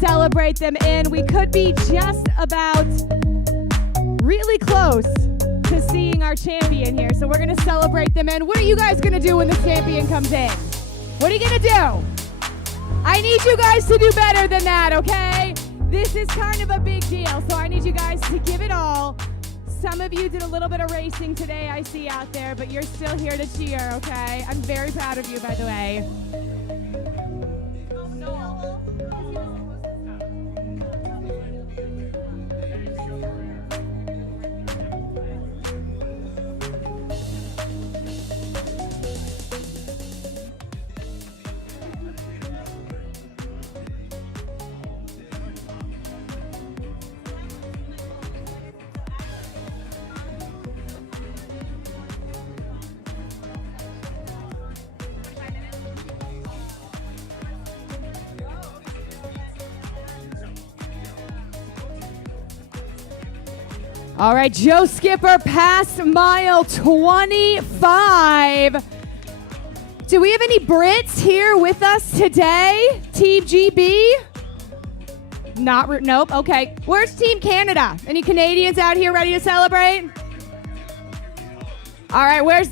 celebrate them in. We could be just about really close to seeing our champion here, so we're going to celebrate them in. What are you guys going to do when the champion comes in? What are you going to do? I need you guys to do better than that, okay? This is kind of a big deal, so I need you guys to give it all. Some of you did a little bit of racing today, I see out there, but you're still here to cheer, okay? I'm very proud of you, by the way. All right, Joe Skipper past mile 25. Do we have any Brits here with us today? Team GB? Nope, okay. Where's Team Canada? Any Canadians out here ready to celebrate? All right, where's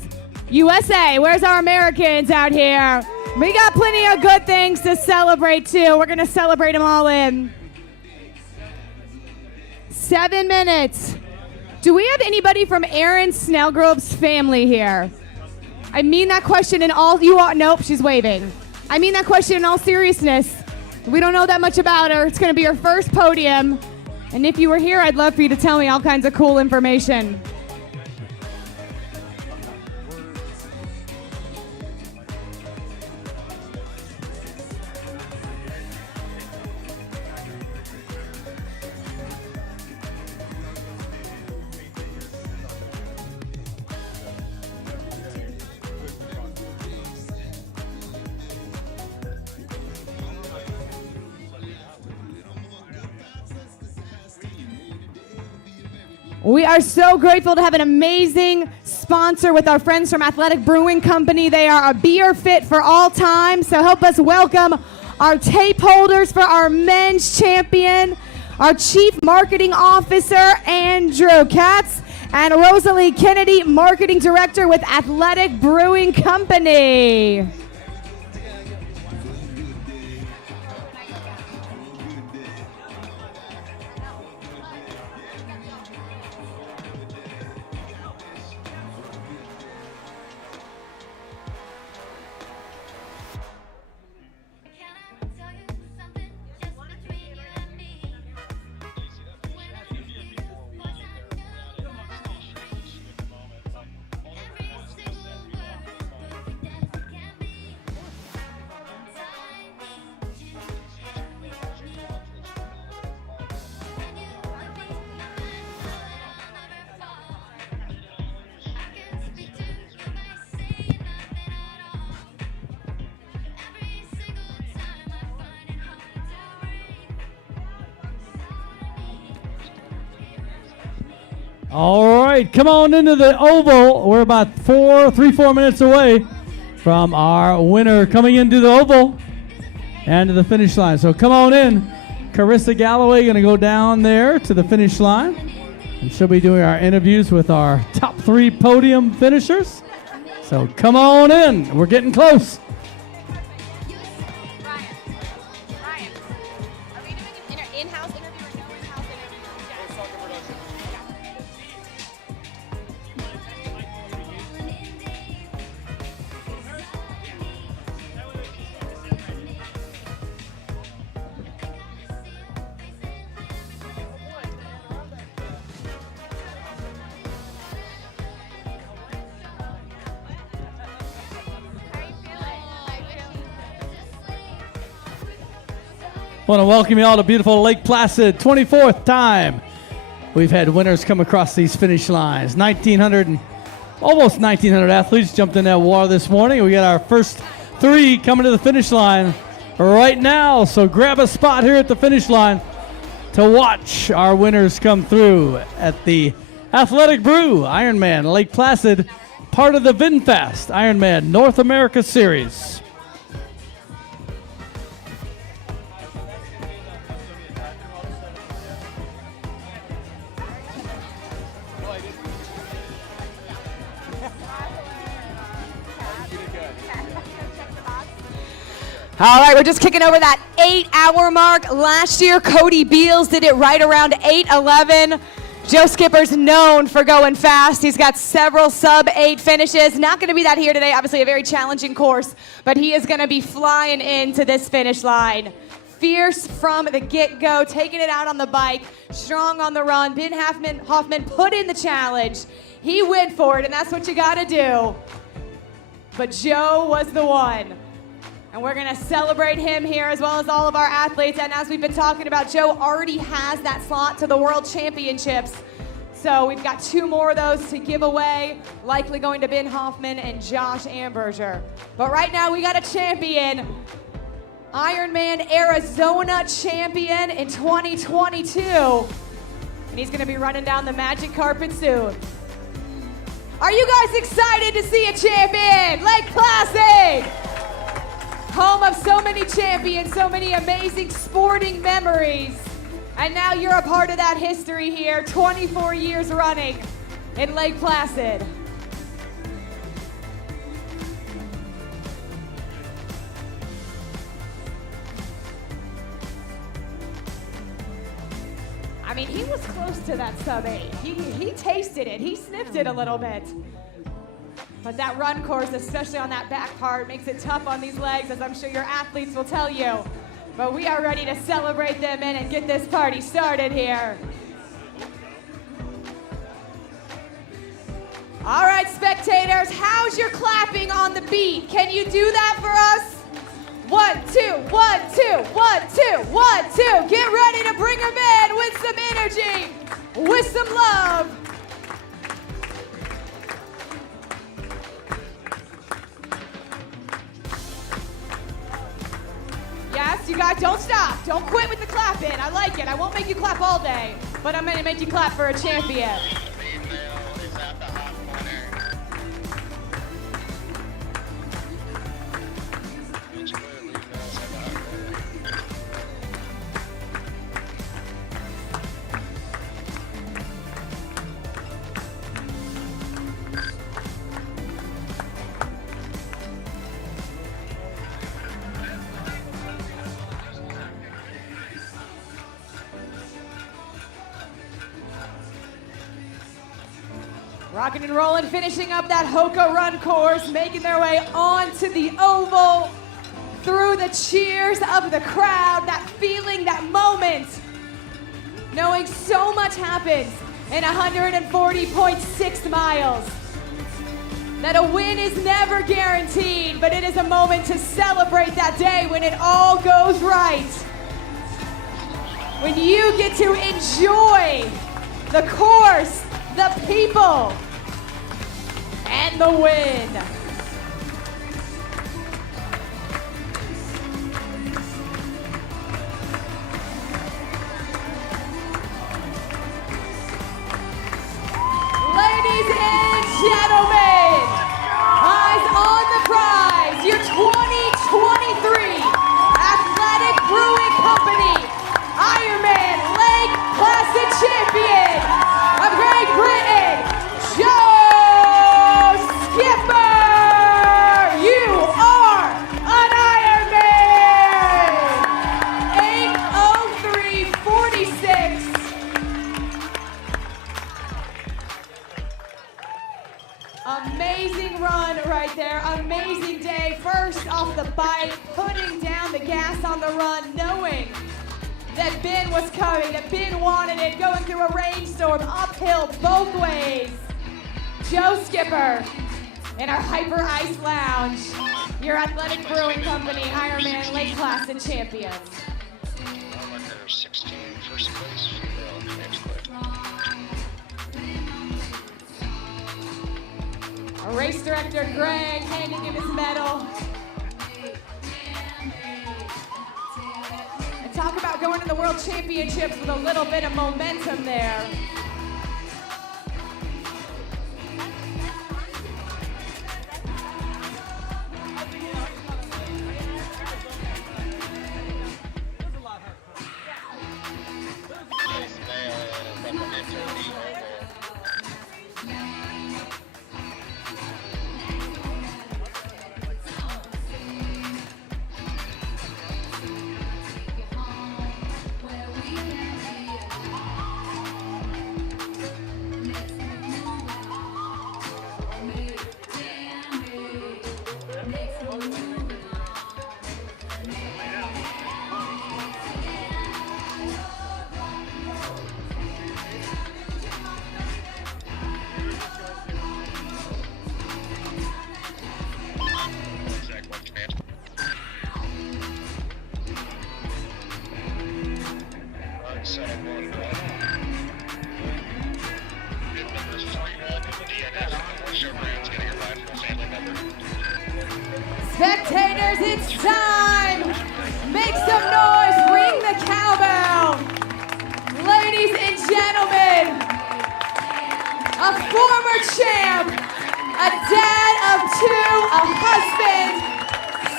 USA? Where's our Americans out here? We got plenty of good things to celebrate too. We're gonna celebrate them all in 7 minutes. Do we have anybody from Aaron Snellgrove's family here? I mean that question in all, nope, she's waving. I mean that question in all seriousness. We don't know that much about her. It's gonna be her first podium. And if you were here, I'd love for you to tell me all kinds of cool information. We are so grateful to have an amazing sponsor with our friends from Athletic Brewing Company. They are a beer fit for all time. So help us welcome our tape holders for our men's champion, our Chief Marketing Officer, Andrew Katz, and Rosalie Kennedy, Marketing Director with Athletic Brewing Company. All right, come on into the oval. We're about 4 minutes away from our winner coming into the oval and to the finish line. So come on in. Carissa Galloway going to go down there to the finish line, and she'll be doing our interviews with our top 3 podium finishers. So come on in. We're getting close. I want to welcome you all to beautiful Lake Placid, 24th time. We've had winners come across these finish lines. Almost 1,900 athletes jumped in that water this morning. We got our first 3 coming to the finish line right now. So grab a spot here at the finish line to watch our winners come through at the Athletic Brew Ironman Lake Placid, part of the VinFast Ironman North America Series. All right, we're just kicking over that 8-hour mark. Last year, Cody Beals did it right around 8:11. Joe Skipper's known for going fast. He's got several sub-8 finishes. Not going to be that here today. Obviously a very challenging course, but he is going to be flying into this finish line. Fierce from the get-go, taking it out on the bike, strong on the run. Ben Hoffman put in the challenge. He went for it, and that's what you got to do. But Joe was the one. And we're gonna celebrate him here as well as all of our athletes. And as we've been talking about, Joe already has that slot to the World Championships. So we've got 2 more of those to give away, likely going to Ben Hoffman and Josh Amberger. But right now we got a champion, Ironman Arizona champion in 2022. And he's gonna be running down the magic carpet soon. Are you guys excited to see a champion? Lake Placid! Home of so many champions, so many amazing sporting memories. And now you're a part of that history here, 24 years running in Lake Placid. I mean, he was close to that sub-8. He tasted it, he sniffed it a little bit. But that run course, especially on that back part, makes it tough on these legs, as I'm sure your athletes will tell you. But we are ready to celebrate them in and get this party started here. All right, spectators, how's your clapping on the beat? Can you do that for us? 1, 2, 1, 2, 1, 2, 1, 2. Get ready to bring them in with some energy, with some love. Yes, you guys, don't stop. Don't quit with the clapping. I like it. I won't make you clap all day, but I'm going to make you clap for a champion. Rocking and rolling, finishing up that Hoka run course, making their way onto the oval, through the cheers of the crowd, that feeling, that moment, knowing so much happens in 140.6 miles, that a win is never guaranteed, but it is a moment to celebrate that day when it all goes right. When you get to enjoy the course, the people, and the win. Ladies and gentlemen, eyes on the prize, your 2023 Athletic Brewing Company Ironman Lake Placid champion of Great Britain, Joe Skipper! You are an Ironman! 8:03.46. Amazing run right there. Amazing day. First off the bike, putting down the gas on the run, knowing that Ben was coming, that Ben wanted it, going through a rainstorm, uphill both ways. Joe Skipper in our Hyper Ice Lounge, your Athletic Brewing Company Ironman Lake Placid champions. 16, first place, Our race director, Greg, handing him his medal. And talk about going to the World Championships with a little bit of momentum there. Spectators, it's time! Make some noise, ring the cowbell! Ladies and gentlemen, a former champ, a dad of two, a husband,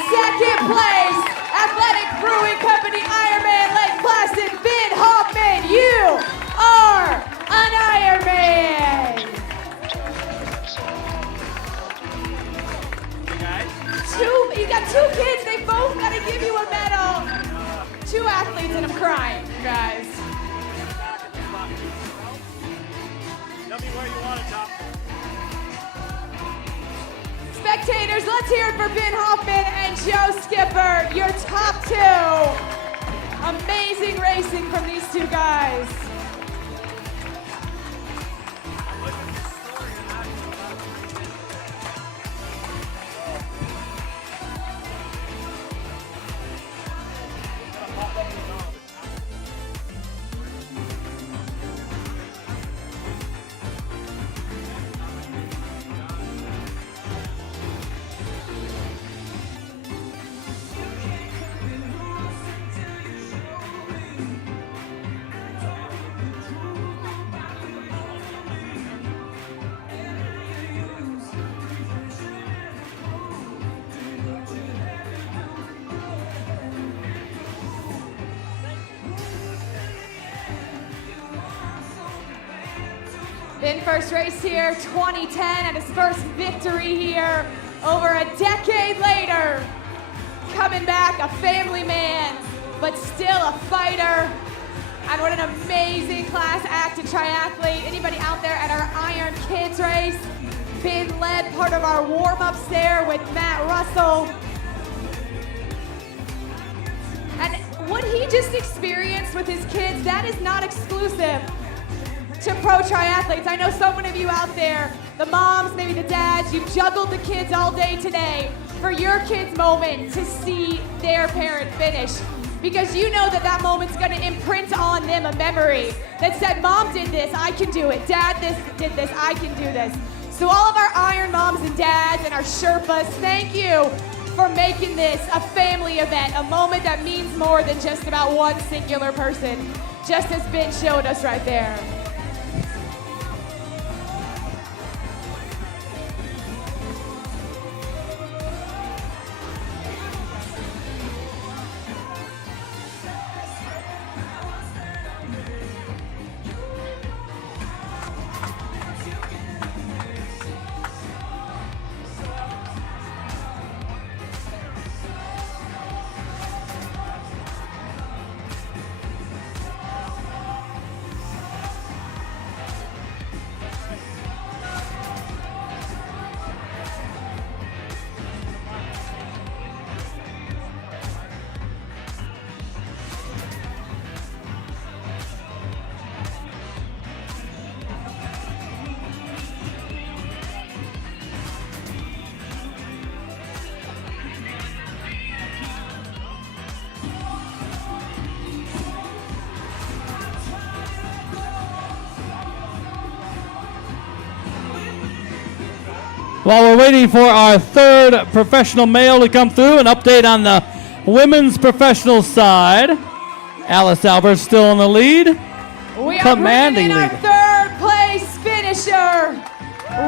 second place, Athletic Brewing Company Ironman, Lake Placid, Vin Hoffman, you are an Ironman! You got two kids, they both got to give you a medal. Two athletes and I'm crying, guys. Tell me where you want it, Tom. Spectators, let's hear it for Ben Hoffman and Joe Skipper, your top two. Amazing racing from these two guys. Ben first race here, 2010, and his first victory here over a decade later. Coming back, a family man, but still a fighter. And what an amazing class act and triathlete. Anybody out there at our Iron Kids race? Ben led part of our warm-ups there with Matt Russell. And what he just experienced with his kids, that is not exclusive to pro triathletes. I know so many of you out there, the moms, maybe the dads, you've juggled the kids all day today for your kids' moment to see their parent finish. Because you know that that moment's gonna imprint on them a memory that said, Mom did this, I can do it. Dad did this, I can do this. So all of our Iron moms and dads and our Sherpas, thank you for making this a family event, a moment that means more than just about one singular person, just as Ben showed us right there. While we're waiting for our third professional male to come through, an update on the women's professional side. Alice Albert's still in the lead. We are Commanding bringing in lead. our third place finisher,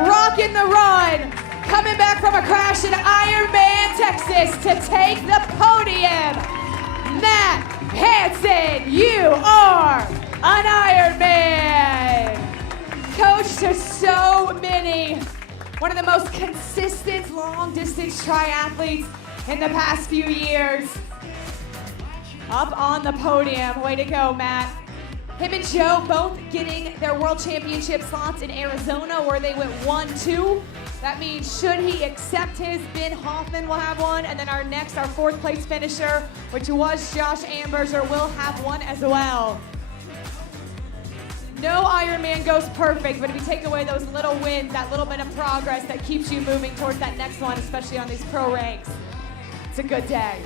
rocking the run, coming back from a crash in Ironman, Texas to take the podium. Matt Hansen, you are an Ironman. Coach to so many. One of the most consistent long-distance triathletes in the past few years. Up on the podium. Way to go, Matt. Him and Joe both getting their world championship slots in Arizona where they went 1-2. That means should he accept his, Ben Hoffman will have one. And then our fourth place finisher, which was Josh Amberger, will have one as well. No Ironman goes perfect, but if you take away those little wins, that little bit of progress that keeps you moving towards that next one, especially on these pro ranks, it's a good day.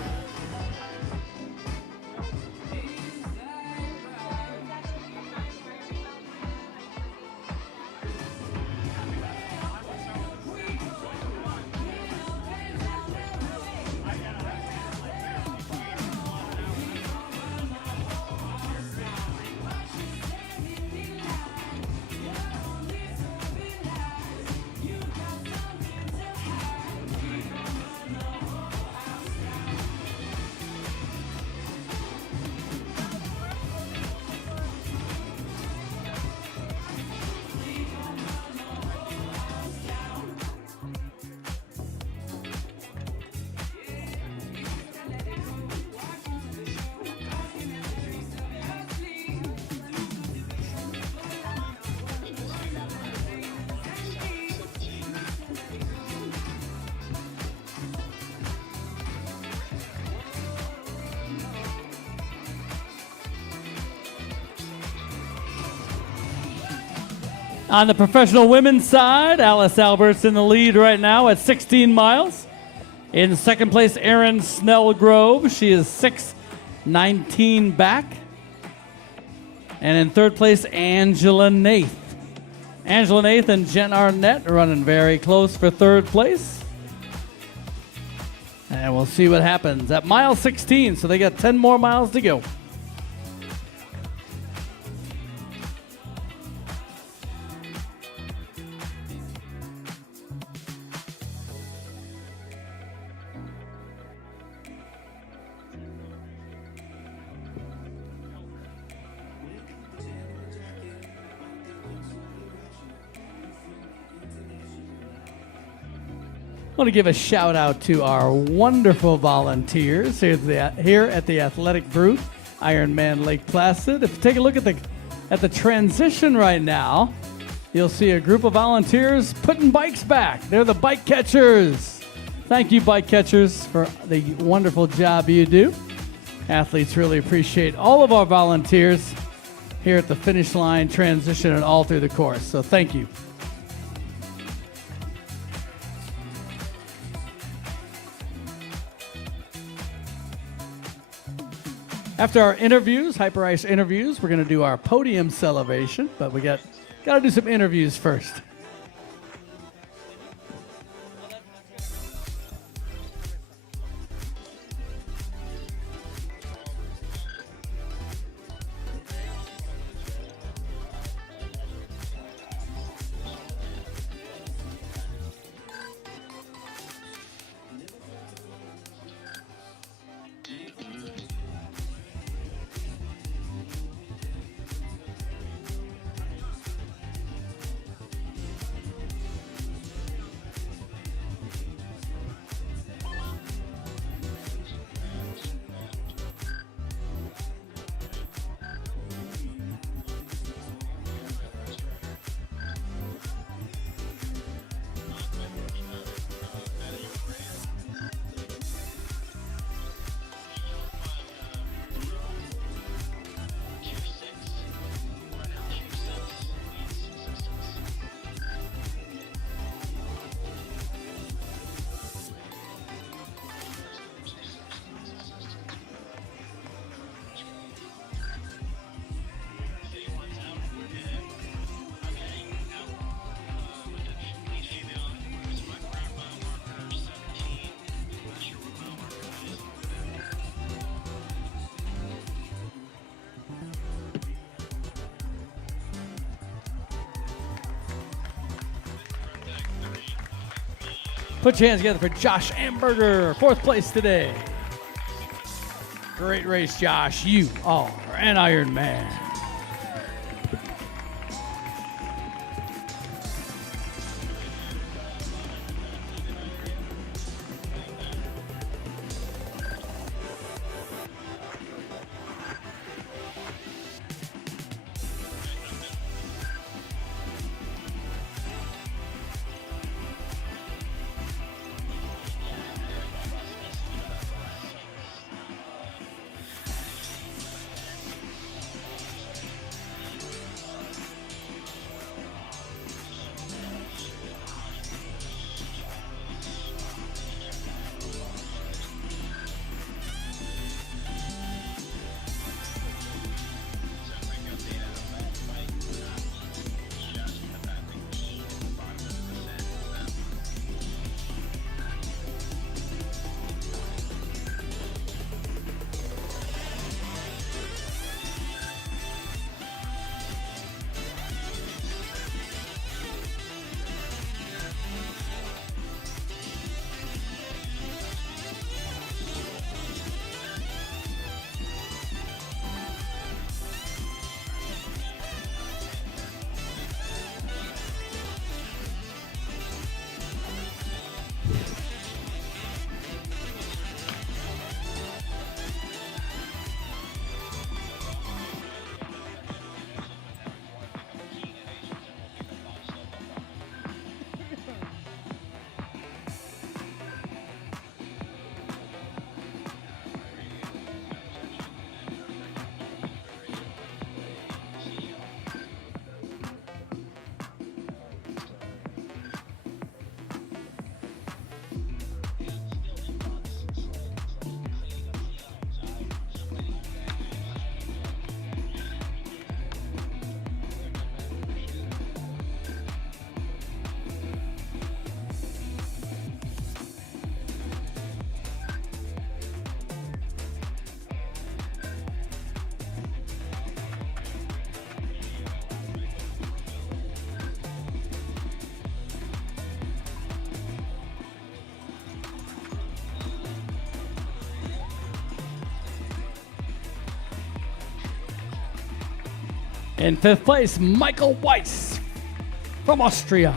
On the professional women's side, Alice Albert's in the lead right now at 16 miles. In second place, Erin Snellgrove. She is 6:19 back. And in third place, Angela Nath. Angela Nath and Jen Arnett are running very close for third place. And we'll see what happens at mile 16. So they got 10 more miles to go. I want to give a shout out to our wonderful volunteers here at the Athletic Brew Ironman Lake Placid. If you take a look at the transition right now, you'll see a group of volunteers putting bikes back. They're the bike catchers. Thank you, bike catchers, for the wonderful job you do. Athletes really appreciate all of our volunteers here at the finish line, transition, and all through the course. So thank you. After our interviews, Hyper Ice interviews, we're going to do our podium celebration, but we got to do some interviews first. Put your hands together for Josh Amberger, 4th place today. Great race, Josh. You are an Iron Man. In 5th place, Michael Weiss from Austria.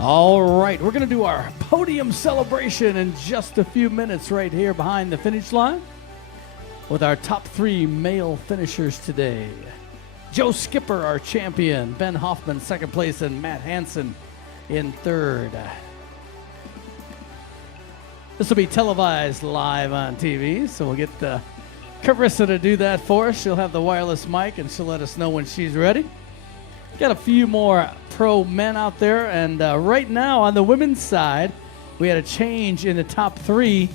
All right, we're going to do our podium celebration in just a few minutes right here behind the finish line with our top 3 male finishers today. Joe Skipper, our champion, Ben Hoffman, second place, and Matt Hansen in third. This will be televised live on TV, so we'll get Carissa to do that for us. She'll have the wireless mic, and she'll let us know when she's ready. Got a few more pro men out there, and right now on the women's side, we had a change in the top 3.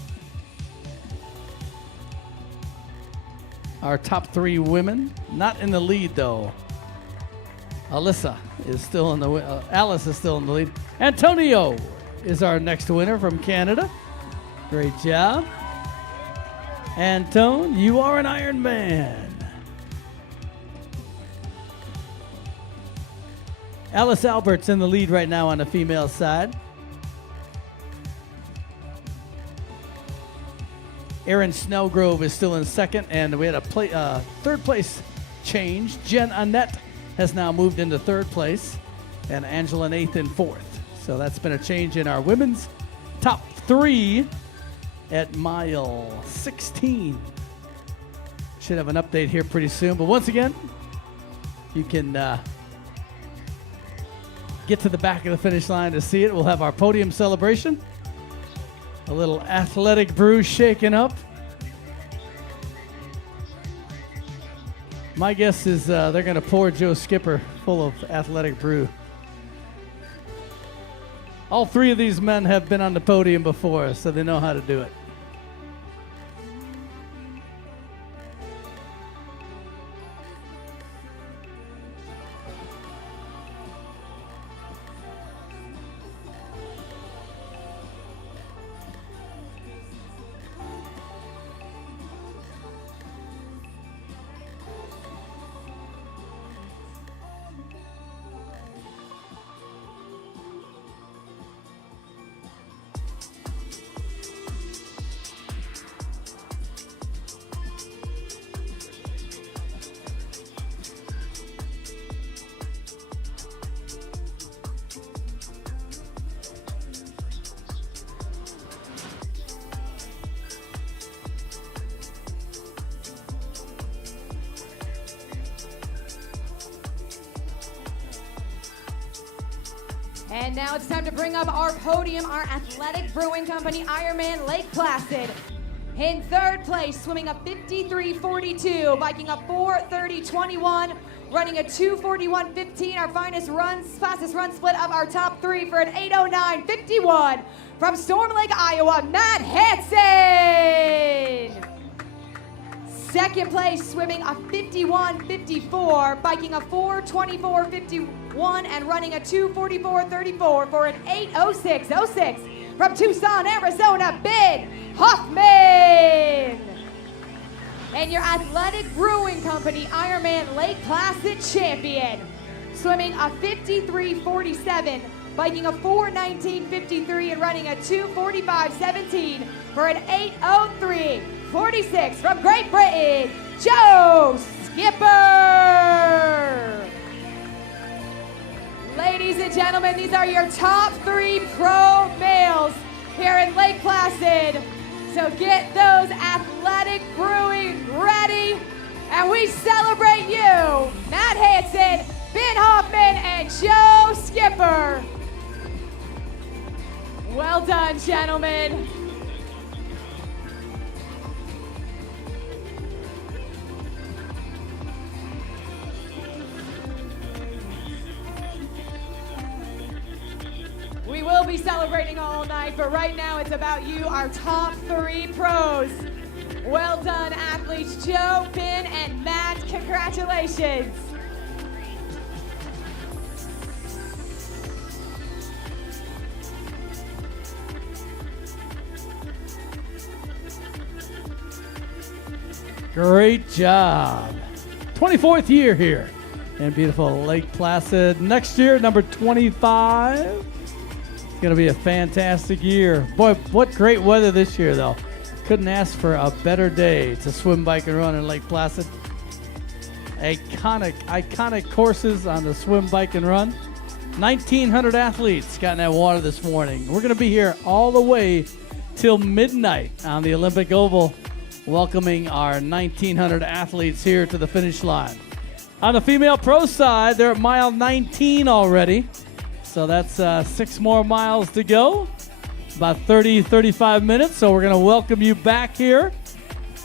Our top 3 women, not in the lead though. Alyssa is still in the Alice is still in the lead. Antonio is our next winner from Canada. Great job. Antone, you are an Iron Man. Alice Albert's in the lead right now on the female side. Erin Snellgrove is still in second, and we had a third place change. Jen Annette has now moved into third place, and Angela Nathan fourth. So that's been a change in our women's top 3 at mile 16. Should have an update here pretty soon, but once again, you can get to the back of the finish line to see it. We'll have our podium celebration. A little athletic brew shaken up. My guess is they're going to pour Joe Skipper full of athletic brew. All 3 of these men have been on the podium before, so they know how to do it. And now it's time to bring up our podium, our Athletic Brewing Company Ironman Lake Placid. In third place, swimming a 53.42, biking a 4:30.21, running a 2:41.15, our fastest run split of our top 3 for an 8:09.51 from Storm Lake, Iowa, Matt Hansen. Second place, swimming a 51.54, biking a 4:24.51, and running a 2:44.34 for an 8:06.06 from Tucson, Arizona, Ben Hoffman. And your Athletic Brewing Company Ironman Lake Placid champion, swimming a 53.47, biking a 4:19.53, and running a 2:45.17 for an 8:03.46 from Great Britain, Joe Skipper. Ladies and gentlemen, these are your top 3 pro males here in Lake Placid. So get those athletic brewing ready, and we celebrate you, Matt Hansen, Ben Hoffman, and Joe Skipper. Well done, gentlemen. We will be celebrating all night, but right now it's about you, our top 3 pros. Well done, athletes Joe, Ben, and Matt. Congratulations. Great job. 24th year here in beautiful Lake Placid. Next year, number 25. It's going to be a fantastic year. Boy, what great weather this year, though. Couldn't ask for a better day to swim, bike, and run in Lake Placid. Iconic courses on the swim, bike, and run. 1,900 athletes got in that water this morning. We're going to be here all the way till midnight on the Olympic Oval, welcoming our 1,900 athletes here to the finish line. On the female pro side, they're at mile 19 already. So that's 6 more miles to go, about 35 minutes. So we're going to welcome you back here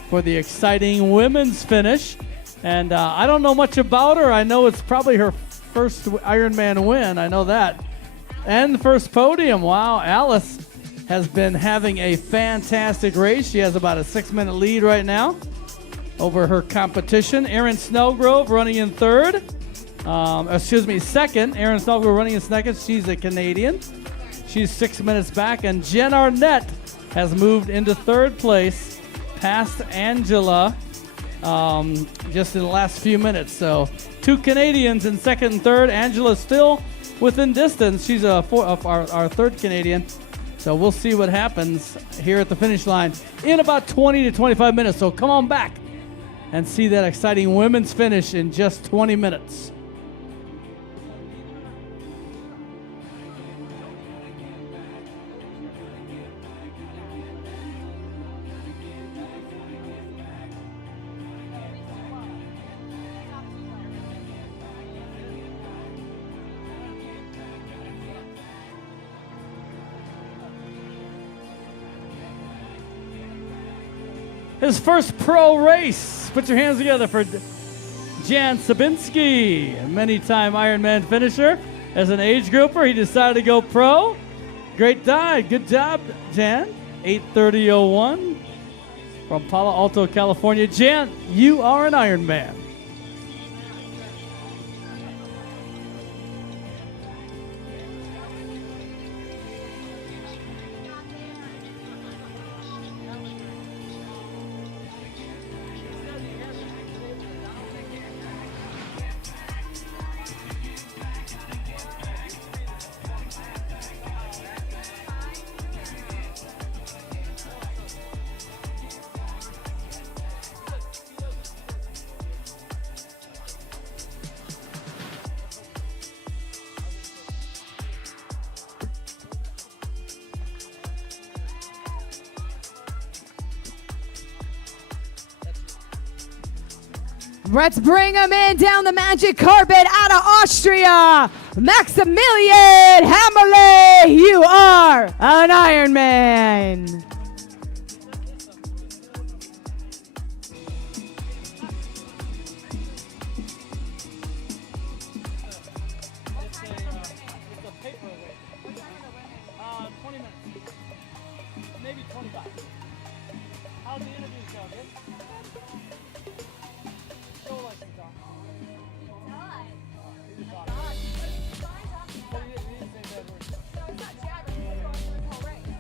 for the exciting women's finish. And I don't know much about her. I know it's probably her first Ironman win. I know that. And the first podium. Wow, Alice has been having a fantastic race. She has about a 6-minute lead right now over her competition. Erin Snellgrove running in third. Second. Erin Snellgrove running in second. She's a Canadian. She's 6 minutes back. And Jen Arnett has moved into third place past Angela just in the last few minutes. So 2 Canadians in second and third. Angela's still within distance. She's our third Canadian. So we'll see what happens here at the finish line in about 20 to 25 minutes. So come on back and see that exciting women's finish in just 20 minutes. His first pro race. Put your hands together for Jan Sabinski, a many-time Ironman finisher. As an age grouper, he decided to go pro. Great dive. Good job, Jan. 8:30:01 from Palo Alto, California. Jan, you are an Ironman. Let's bring him in down the magic carpet out of Austria. Maximilian Hammerle, you are an Ironman. Maybe 25. How's the interviews going? Good? Show like some talk.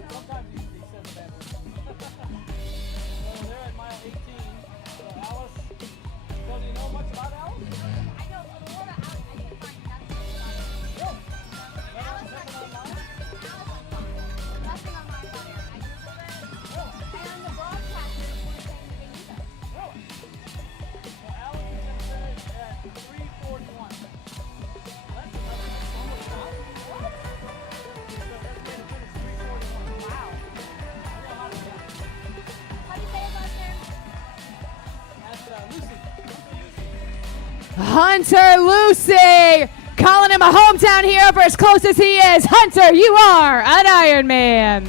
Sometimes he says a bad word. So they're at mile 18. So Alice, do you know much about Alice? I know more about Alice. I didn't find nothing about it. Really? Alice Nothing on online? nothing on my phone. I Googled it. And the broadcasters weren't saying anything either. Really? So Alice is going to finish at 3:41. That's almost top. What? So that's going to finish 3:41. Wow. How do you say his last name? That's Lucy. Hunter Lucy, calling him a hometown hero for as close as he is. Hunter, you are an Ironman.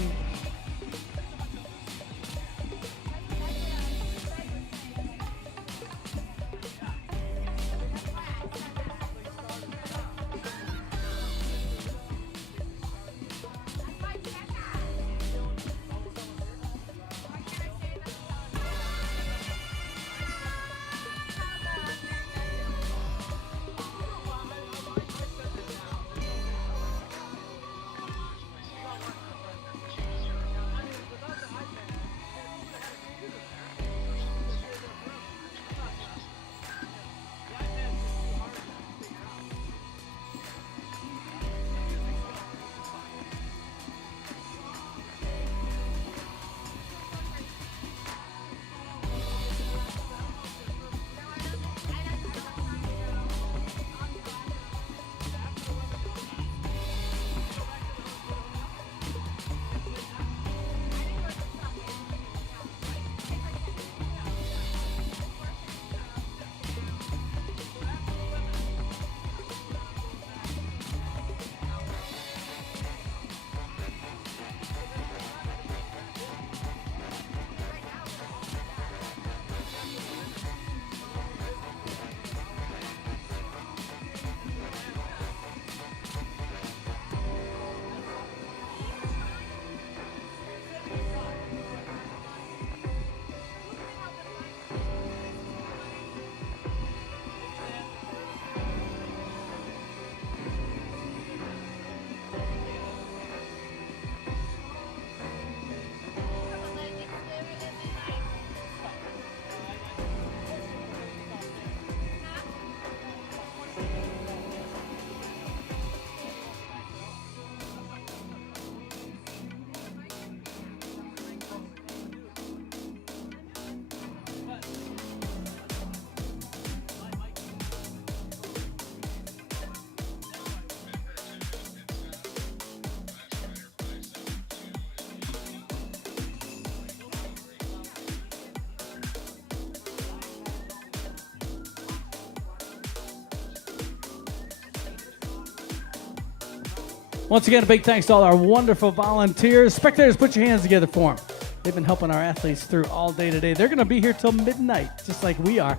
Once again, a big thanks to all our wonderful volunteers. Spectators, put your hands together for them. They've been helping our athletes through all day today. They're going to be here till midnight, just like we are,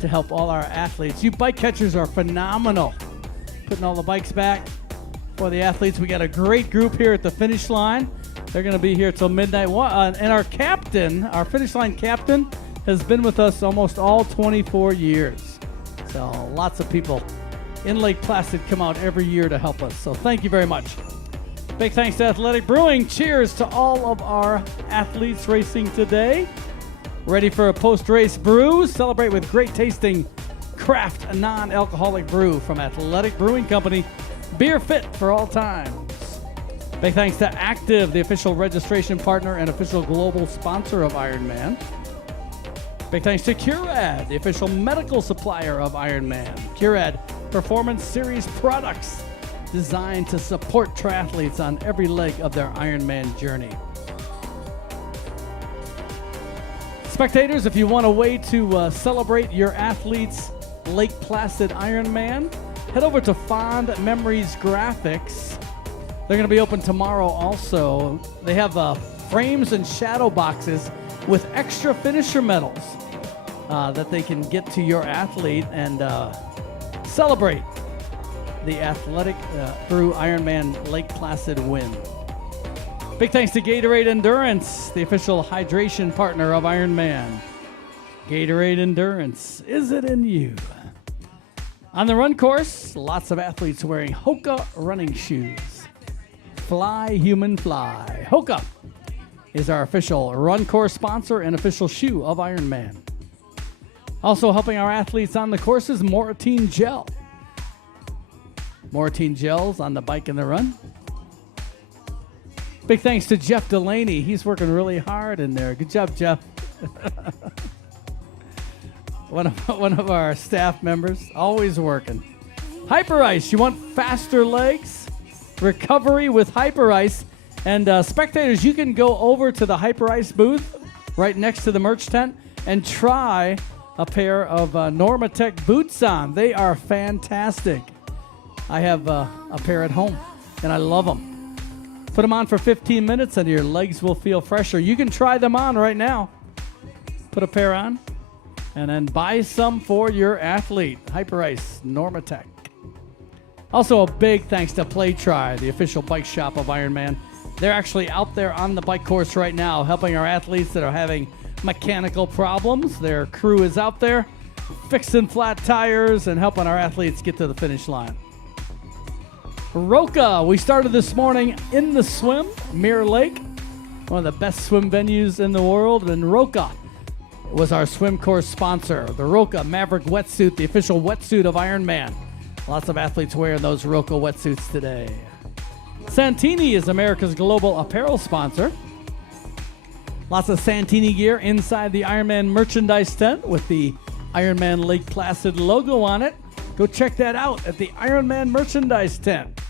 to help all our athletes. You bike catchers are phenomenal. Putting all the bikes back for the athletes. We got a great group here at the finish line. They're going to be here till midnight. And our captain, our finish line captain, has been with us almost all 24 years. So lots of people in Lake Placid come out every year to help us. So thank you very much. Big thanks to Athletic Brewing. Cheers to all of our athletes racing today. Ready for a post-race brew? Celebrate with great tasting craft non-alcoholic brew from Athletic Brewing Company. Beer fit for all times. Big thanks to Active, the official registration partner and official global sponsor of Ironman. Big thanks to Curad, the official medical supplier of Ironman. Curad Performance Series products designed to support triathletes on every leg of their Ironman journey. Spectators, if you want a way to celebrate your athletes' Lake Placid Ironman, head over to Fond Memories Graphics. They're going to be open tomorrow also. They have frames and shadow boxes with extra finisher medals that they can get to your athlete and celebrate the Athletic Brew Ironman Lake Placid win. Big thanks to Gatorade Endurance, the official hydration partner of Ironman. Gatorade Endurance, is it in you? On the run course, lots of athletes wearing Hoka running shoes. Fly, human, fly. Hoka is our official run course sponsor and official shoe of Ironman. Also helping our athletes on the course is Moratine Gel. Moratine Gels on the bike and the run. Big thanks to Jeff Delaney. He's working really hard in there. Good job, Jeff. one of our staff members, always working. Hyper Ice, you want faster legs? Recovery with Hyper Ice. And spectators, you can go over to the Hyper Ice booth right next to the merch tent and try a pair of Normatec boots on. They are fantastic. I have a pair at home, and I love them. Put them on for 15 minutes, and your legs will feel fresher. You can try them on right now. Put a pair on, and then buy some for your athlete. Hyper Ice, Normatec. Also, a big thanks to PlayTry, the official bike shop of Ironman. They're actually out there on the bike course right now, helping our athletes that are having mechanical problems. Their crew is out there fixing flat tires and helping our athletes get to the finish line. Roka, we started this morning in the swim, Mirror Lake, one of the best swim venues in the world, and Roka was our swim course sponsor. The Roka Maverick wetsuit, the official wetsuit of Ironman. Lots of athletes wearing those Roka wetsuits today. Santini is America's global apparel sponsor. Lots of Santini gear inside the Ironman merchandise tent with the Ironman Lake Placid logo on it. Go check that out at the Ironman merchandise tent.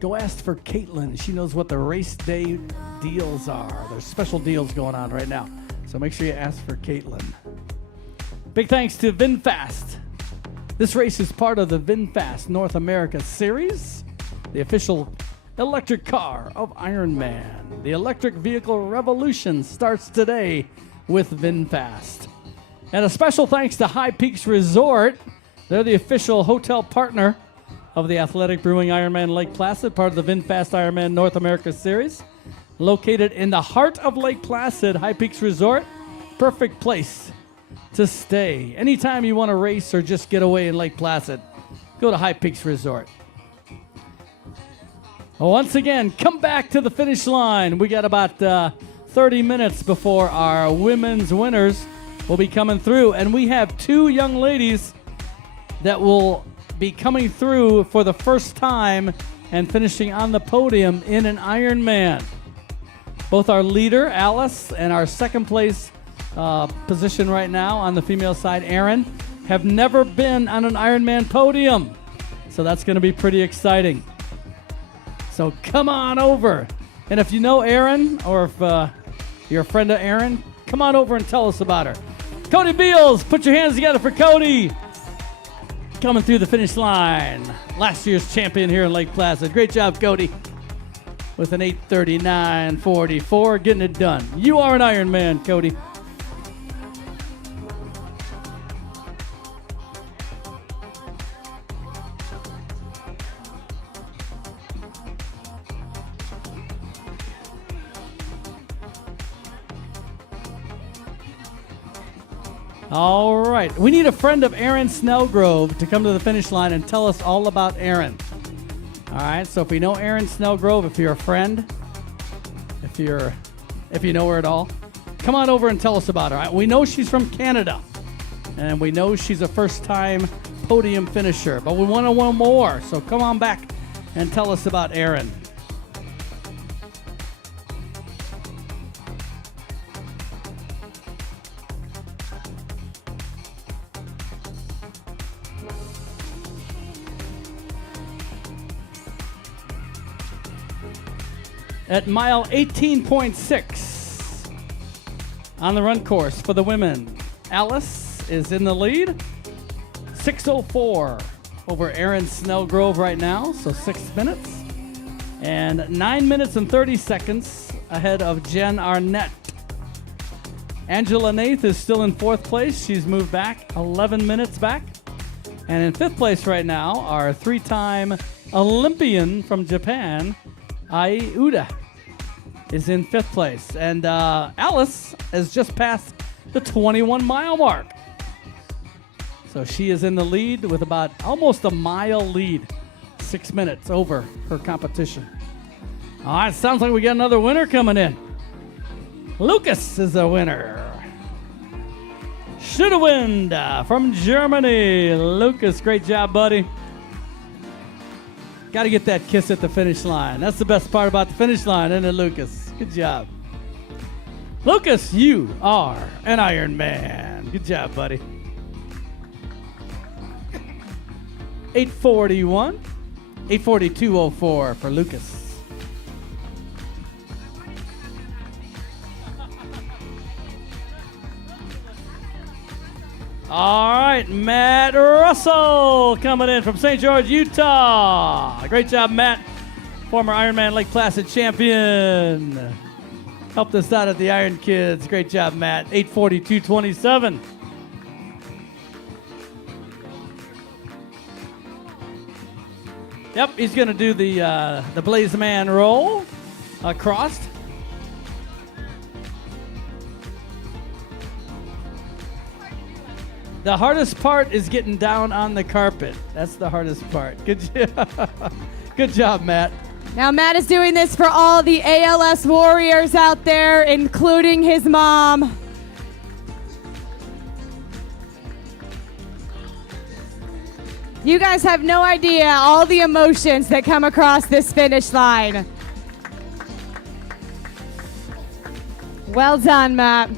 Go ask for Caitlin. She knows what the race day deals are. There's special deals going on right now. So make sure you ask for Caitlin. Big thanks to VinFast. This race is part of the VinFast North America Series, the official electric car of Ironman. The electric vehicle revolution starts today with VinFast. And a special thanks to High Peaks Resort. They're the official hotel partner of the Athletic Brewing Ironman Lake Placid, part of the VinFast Ironman North America Series. Located in the heart of Lake Placid, High Peaks Resort, perfect place to stay. Anytime you want to race or just get away in Lake Placid, go to High Peaks Resort. Once again, come back to the finish line. We got about 30 minutes before our women's winners will be coming through, and we have two young ladies that will be coming through for the first time and finishing on the podium in an Ironman. Both our leader, Alice, and our second place position right now on the female side, Erin, have never been on an Ironman podium. So that's going to be pretty exciting. So come on over. And if you know Erin, or if you're a friend of Erin, come on over and tell us about her. Cody Beals, put your hands together for Cody. Coming through the finish line. Last year's champion here in Lake Placid. Great job, Cody. with an 8:39.44, getting it done. You are an Ironman, Cody. All right. We need a friend of Aaron Snellgrove to come to the finish line and tell us all about Aaron. All right. So if we know Aaron Snellgrove, if you're a friend, if you know her at all, come on over and tell us about her. All right? We know she's from Canada, and we know she's a first-time podium finisher, but we want to know more. So come on back and tell us about Aaron. At mile 18.6 on the run course for the women, Alice is in the lead. 6:04 over Aaron Snellgrove right now, so 6 minutes. And 9 minutes and 30 seconds ahead of Jen Arnett. Angela Nath is still in 4th place. She's moved back 11 minutes back. And in 5th place right now, our 3-time Olympian from Japan, Ai Uda, is in 5th place. And Alice has just passed the 21-mile mark. So she is in the lead with about almost a mile lead, 6 minutes over her competition. All right, sounds like we got another winner coming in. Lucas is the winner. Schudewind from Germany. Lucas, great job, buddy. Got to get that kiss at the finish line. That's the best part about the finish line, isn't it, Lucas? Good job. Lucas, you are an Ironman. Good job, buddy. 8:41, 8:42.04 for Lucas. All right, Matt Russell coming in from St. George, Utah. Great job, Matt. Former Ironman Lake Placid champion. Helped us out at the Iron Kids. Great job, Matt. 8:42.27. Yep, he's going to do the Blaze Man roll across. The hardest part is getting down on the carpet. That's the hardest part. Good job. Good job, Matt. Now, Matt is doing this for all the ALS warriors out there, including his mom. You guys have no idea all the emotions that come across this finish line. Well done, Matt.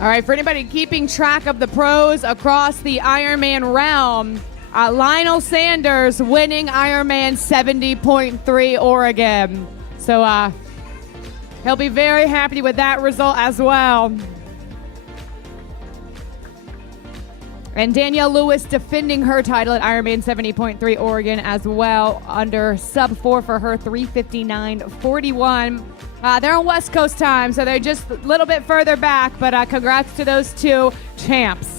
All right, for anybody keeping track of the pros across the Ironman realm, Lionel Sanders winning Ironman 70.3 Oregon. So he'll be very happy with that result as well. And Danielle Lewis defending her title at Ironman 70.3 Oregon as well, under sub 4 for her 3:59.41. They're on West Coast time, so they're just a little bit further back, but congrats to those two champs.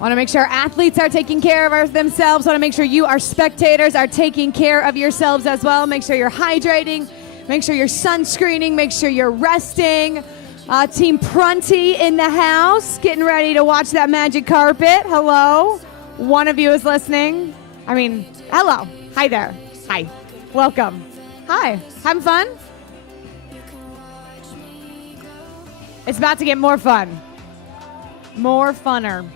Want to make sure athletes are taking care of themselves. Want to make sure you, our spectators, are taking care of yourselves as well. Make sure you're hydrating. Make sure you're sunscreening. Make sure you're resting. Team Prunty in the house, getting ready to watch that magic carpet. Hello. One of you is listening. I mean, hello. Hi there. Hi. Welcome. Hi. Having fun? It's about to get more fun. More funner.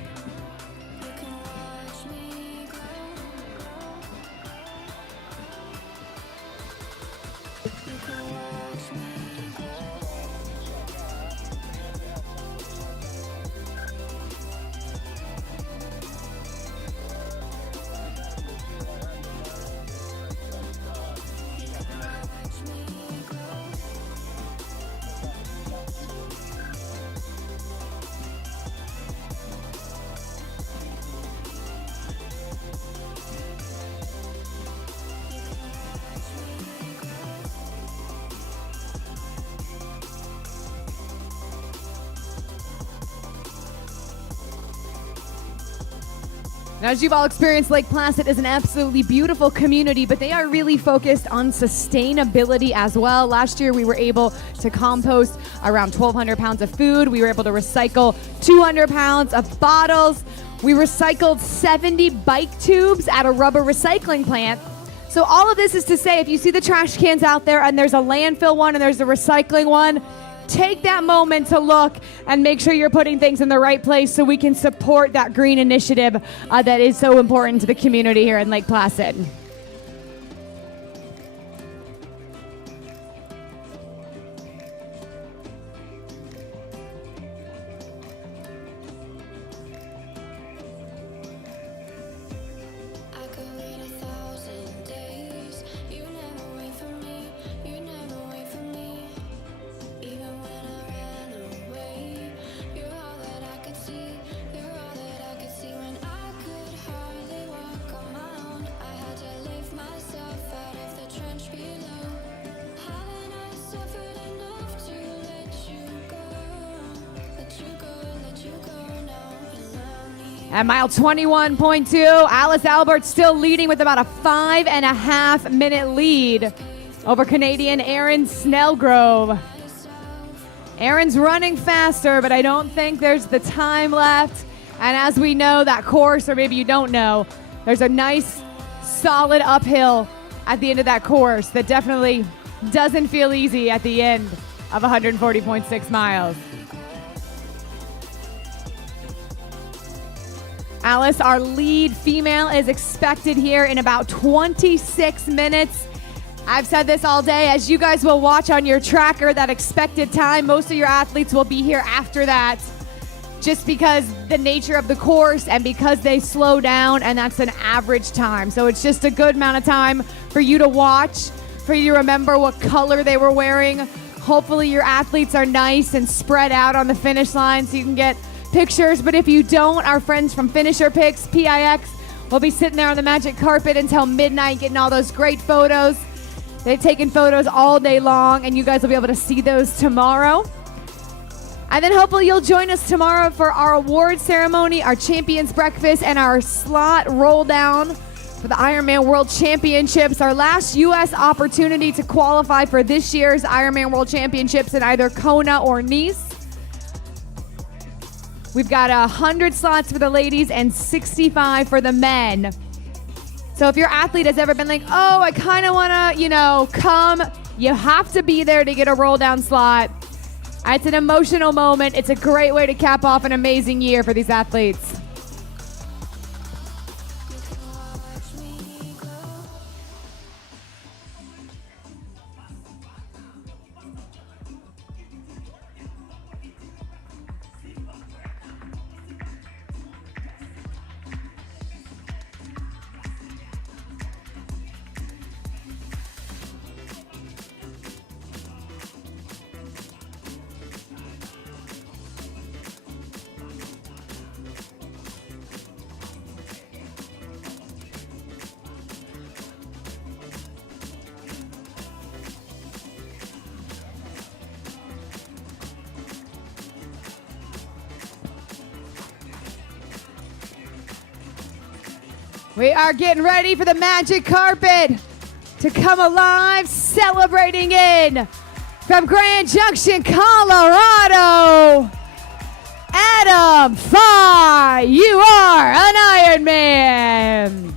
Now, as you've all experienced, Lake Placid is an absolutely beautiful community, but they are really focused on sustainability as well. Last year, we were able to compost around 1,200 pounds of food. We were able to recycle 200 pounds of bottles. We recycled 70 bike tubes at a rubber recycling plant. So all of this is to say, if you see the trash cans out there and there's a landfill one and there's a recycling one, take that moment to look and make sure you're putting things in the right place so we can support that green initiative that is so important to the community here in Lake Placid. At mile 21.2, Alice Albert still leading with about a 5.5 minute lead over Canadian Erin Snellgrove. Erin's running faster, but I don't think there's the time left. And as we know, that course, or maybe you don't know, there's a nice solid uphill at the end of that course that definitely doesn't feel easy at the end of 140.6 miles. Alice, our lead female, is expected here in about 26 minutes. I've said this all day. As you guys will watch on your tracker, that expected time, most of your athletes will be here after that, just because the nature of the course and because they slow down, and that's an average time. So it's just a good amount of time for you to watch, for you to remember what color they were wearing. Hopefully your athletes are nice and spread out on the finish line so you can get pictures. But if you don't, our friends from Finisher Picks, PIX, will be sitting there on the magic carpet until midnight getting all those great photos. They've taken photos all day long, and you guys will be able to see those tomorrow. And then hopefully you'll join us tomorrow for our award ceremony, our champions breakfast, and our slot roll down for the Ironman World Championships, our last U.S. opportunity to qualify for this year's Ironman World Championships in either Kona or Nice. We've got 100 slots for the ladies and 65 for the men. So if your athlete has ever been like, oh, I kind of want to, come, you have to be there to get a roll down slot. It's an emotional moment. It's a great way to cap off an amazing year for these athletes. We are getting ready for the magic carpet to come alive, celebrating in from Grand Junction, Colorado. Adam Fye, you are an Ironman.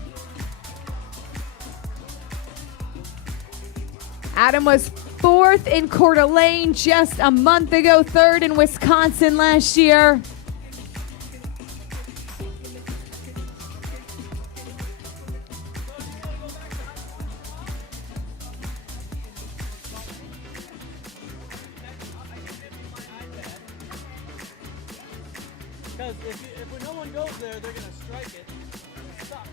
Adam was 4th in Coeur d'Alene just a month ago, 3rd in Wisconsin last year. Because if no one goes there, they're going to strike it. Stop.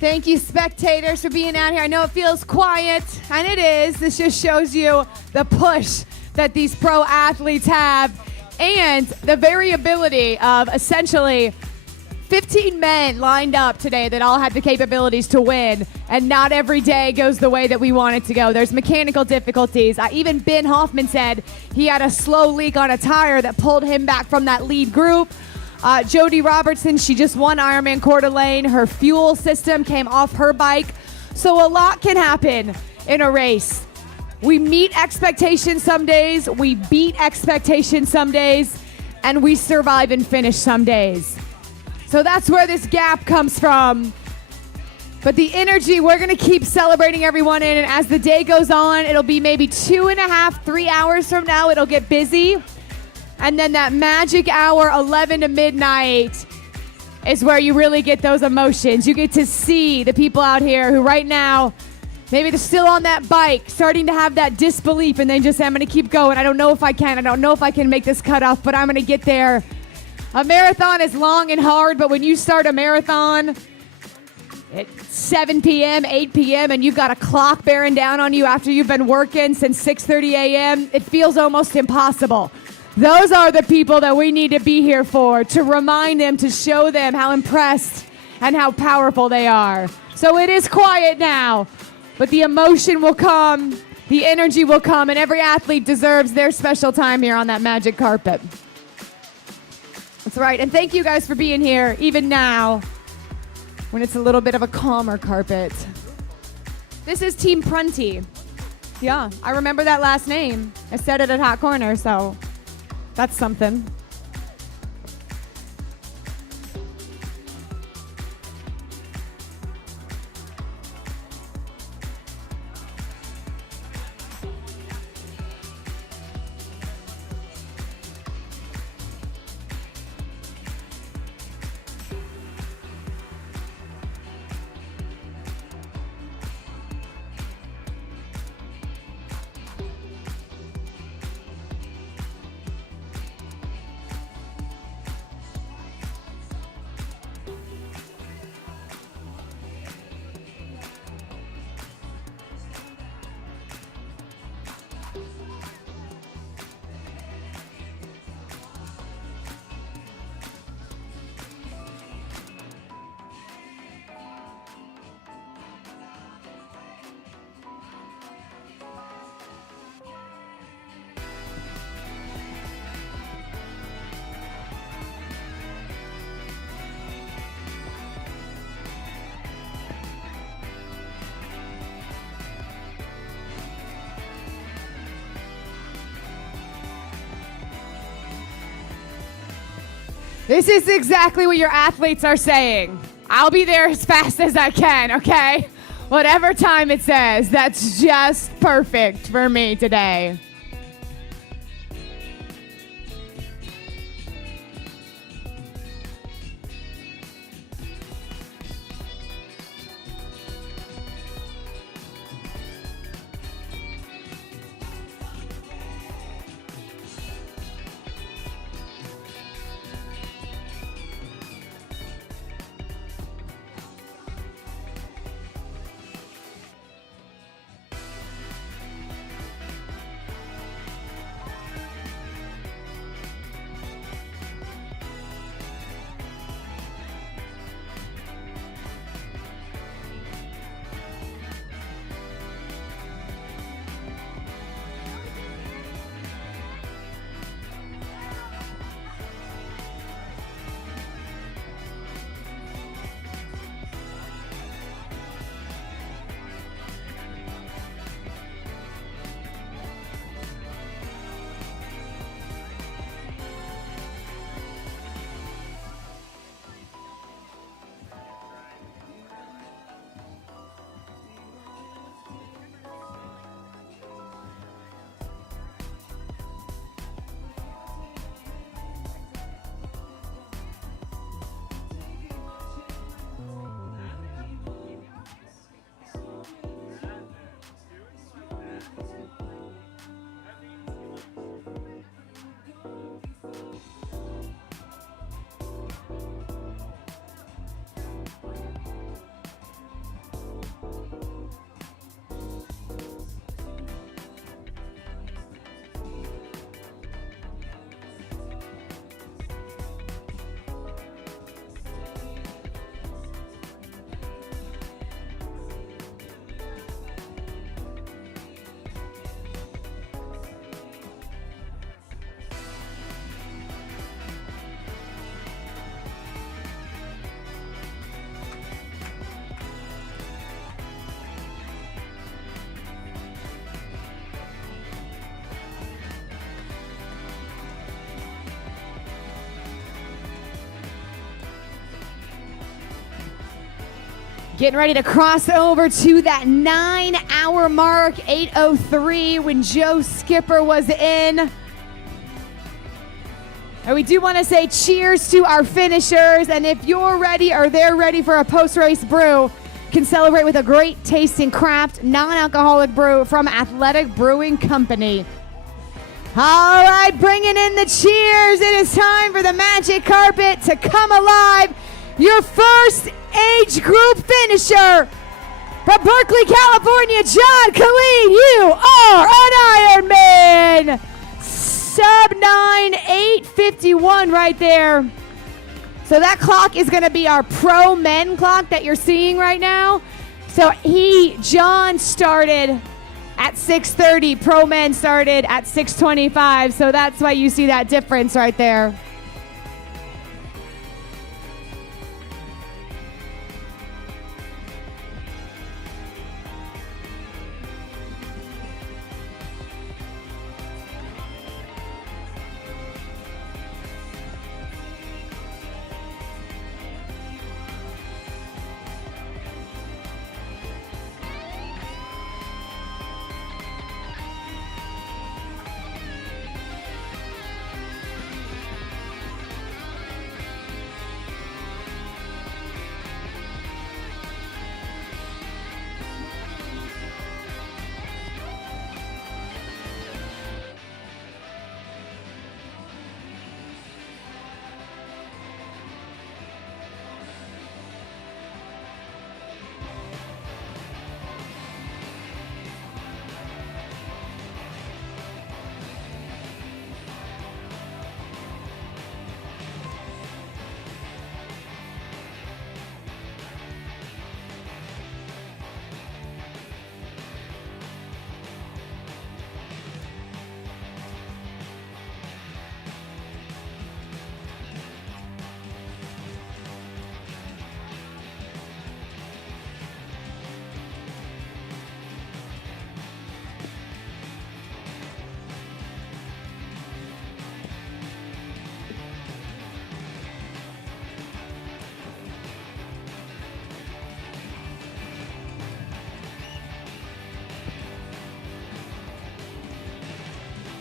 Thank you, spectators, for being out here. I know it feels quiet, and it is. This just shows you the push that these pro athletes have and the variability of essentially 15 men lined up today that all had the capabilities to win, and not every day goes the way that we want it to go. There's mechanical difficulties. Even Ben Hoffman said he had a slow leak on a tire that pulled him back from that lead group. Jody Robertson, she just won Ironman Coeur d'Alene. Her fuel system came off her bike. So a lot can happen in a race. We meet expectations some days, we beat expectations some days, and we survive and finish some days. So that's where this gap comes from. But the energy, we're going to keep celebrating everyone in, and as the day goes on, it'll be maybe 2.5, 3 hours from now, it'll get busy. And then that magic hour, 11 to midnight, is where you really get those emotions. You get to see the people out here who right now, maybe they're still on that bike, starting to have that disbelief, and they just say, I'm going to keep going. I don't know if I can. I don't know if I can make this cutoff, but I'm going to get there. A marathon is long and hard, but when you start a marathon, at 7 p.m., 8 p.m., and you've got a clock bearing down on you after you've been working since 6:30 a.m., it feels almost impossible. Those are the people that we need to be here for, to remind them, to show them how impressed and how powerful they are. So it is quiet now, but the emotion will come, the energy will come, and every athlete deserves their special time here on that magic carpet. That's right, and thank you guys for being here, even now, when it's a little bit of a calmer carpet. This is Team Prunty. Yeah, I remember that last name. I said it at Hot Corner, so that's something. This is exactly what your athletes are saying. I'll be there as fast as I can, okay? Whatever time it says, that's just perfect for me today. Getting ready to cross over to that 9-hour mark, 8:03 when Joe Skipper was in. And we do want to say cheers to our finishers. And if you're ready or they're ready for a post-race brew, you can celebrate with a great tasting craft, non-alcoholic brew from Athletic Brewing Company. All right, bringing in the cheers. It is time for the magic carpet to come alive. your first age group finisher from Berkeley, California, John Khalid. You are an Ironman. Sub 9, 8:51 right there. So that clock is going to be our pro men clock that you're seeing right now. So John started at 6:30. Pro men started at 6:25. So that's why you see that difference right there.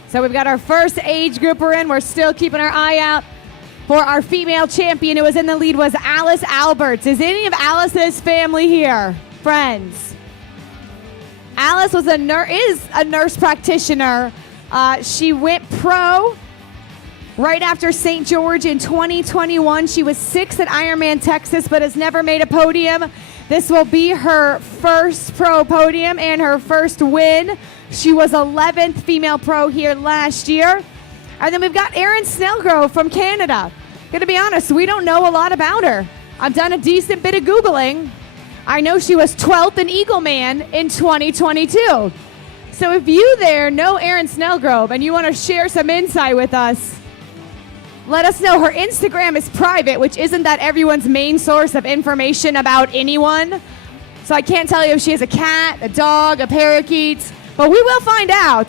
So we've got our first age grouper in. We're still keeping our eye out for our female champion who was in the lead was Alice Alberts. Is any of Alice's family here? Friends? Alice is a nurse practitioner. She went pro right after St. George in 2021. She was 6th at Ironman Texas, but has never made a podium. This will be her first pro podium and her first win. She was 11th female pro here last year. And then we've got Erin Snellgrove from Canada. Gonna be honest, we don't know a lot about her. I've done a decent bit of Googling. I know she was 12th in Eagleman in 2022. So if you there know Erin Snellgrove and you want to share some insight with us, let us know. Her Instagram is private, which isn't that everyone's main source of information about anyone. So I can't tell you if she has a cat, a dog, a parakeet, but we will find out.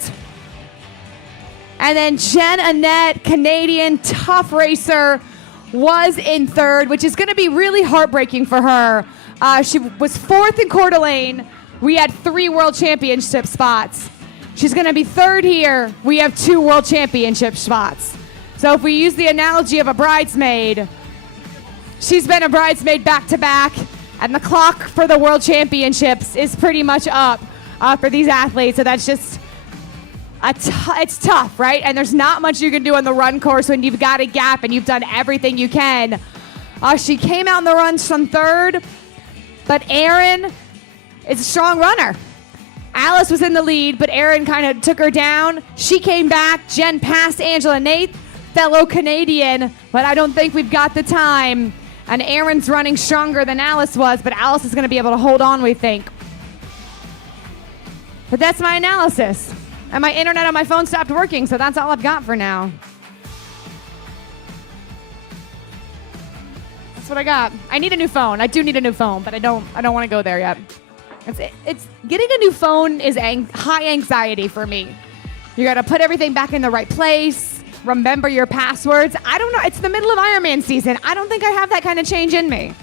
And then Jen Annette, Canadian tough racer, was in 3rd, which is going to be really heartbreaking for her. She was 4th in Coeur d'Alene. We had 3 world championship spots. She's going to be 3rd here. We have 2 world championship spots. So if we use the analogy of a bridesmaid, she's been a bridesmaid back-to-back, and the clock for the world championships is pretty much up for these athletes. So that's just, it's tough, right? And there's not much you can do on the run course when you've got a gap and you've done everything you can. She came out in the runs from 3rd, but Erin is a strong runner. Alice was in the lead, but Erin kind of took her down. She came back. Jen passed Angela Nath, fellow Canadian, but I don't think we've got the time. And Erin's running stronger than Alice was, but Alice is going to be able to hold on, we think. But that's my analysis. And my internet on my phone stopped working, so that's all I've got for now. That's what I got. I need a new phone. I do need a new phone, but I don't want to go there yet. It's getting a new phone is high anxiety for me. You got to put everything back in the right place. Remember your passwords. I don't know. It's the middle of Ironman season. I don't think I have that kind of change in me.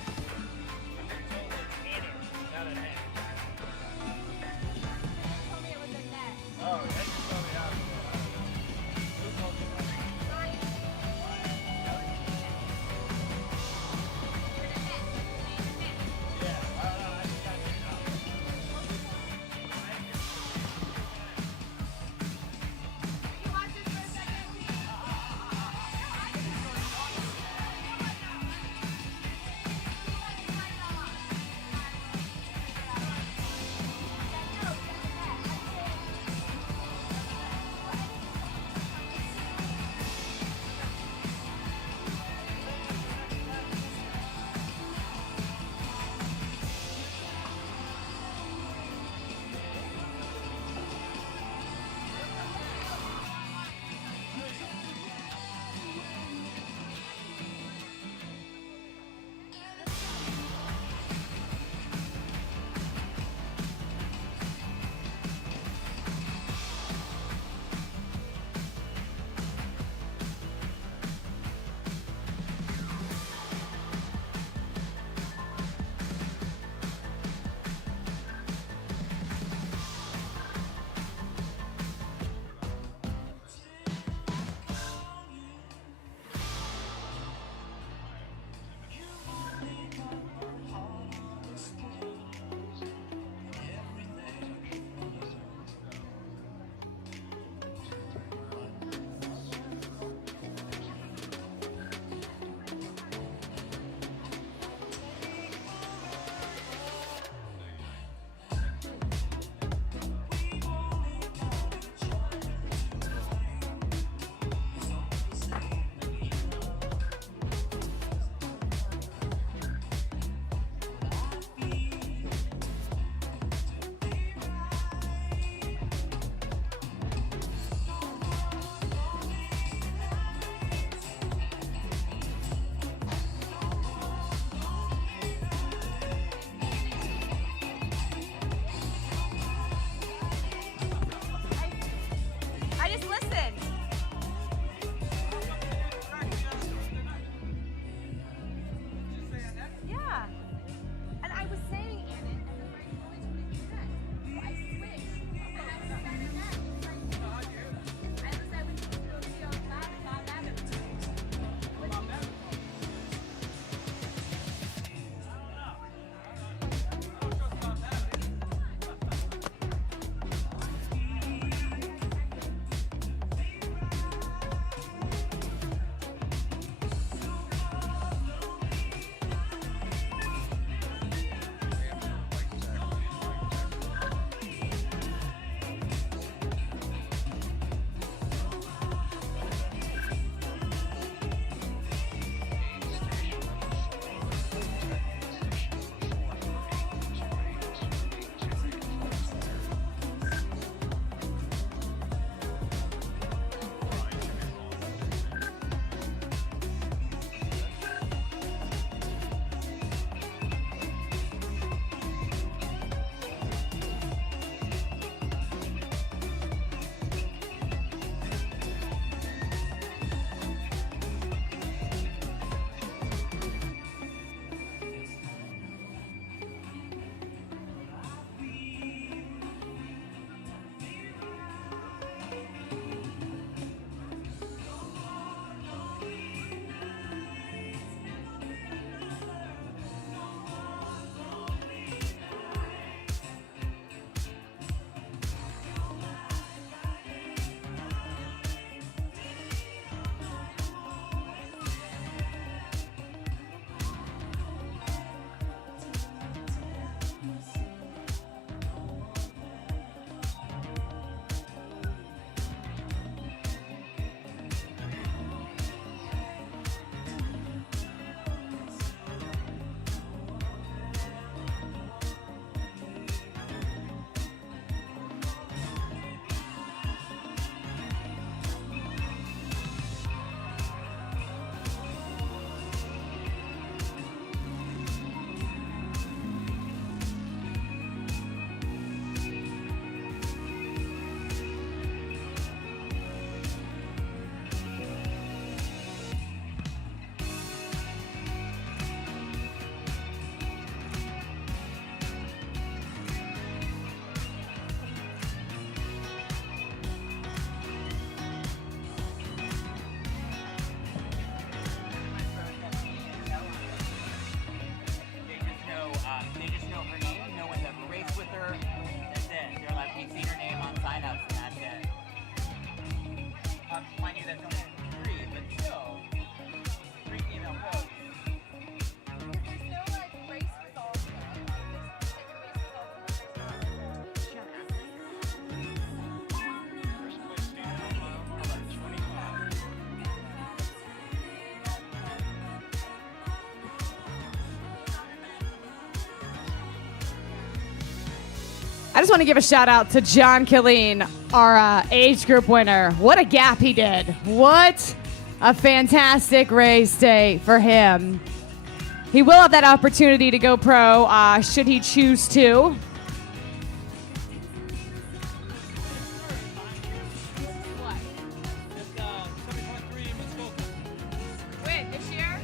just want to give a shout out to John Killeen, our age group winner. What a gap he did. What a fantastic race day for him. He will have that opportunity to go pro should he choose to. Win this year?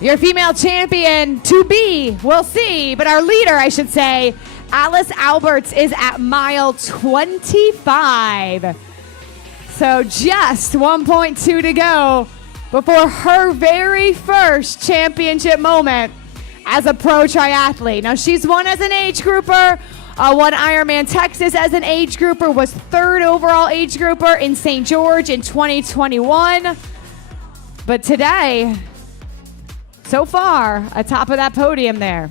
Your female champion to be, we'll see, but our leader, I should say, Alice Alberts is at mile 25. So just 1.2 to go before her very first championship moment as a pro triathlete. Now she's won as an age grouper, won Ironman Texas as an age grouper, was third overall age grouper in St. George in 2021. But today, so far, atop of that podium there.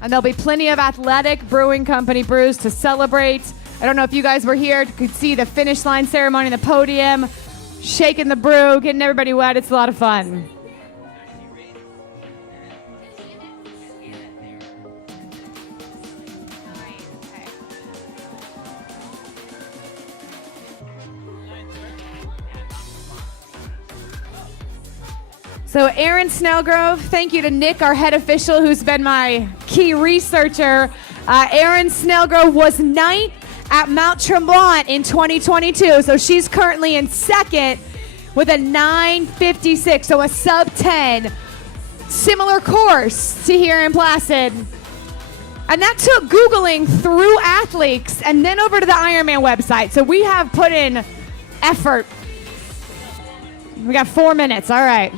And there'll be plenty of athletic brewing company brews to celebrate. I don't know if you guys were here, could see the finish line ceremony, the podium, shaking the brew, getting everybody wet. It's a lot of fun. So Aaron Snellgrove, thank you to Nick, our head official, who's been my key researcher. Aaron Snellgrove was ninth at Mount Tremblant in 2022. So she's currently in second with a 9:56, so a sub 10. Similar course to here in Placid. And that took Googling through athletes and then over to the Ironman website. So we have put in effort. We got 4 minutes, all right.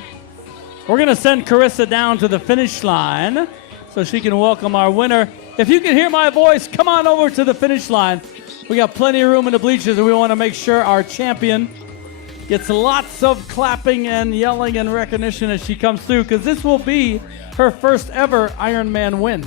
We're going to send Carissa down to the finish line so she can welcome our winner. If you can hear my voice, come on over to the finish line. We got plenty of room in the bleachers, and we want to make sure our champion gets lots of clapping and yelling and recognition as she comes through, because this will be her first ever Ironman win.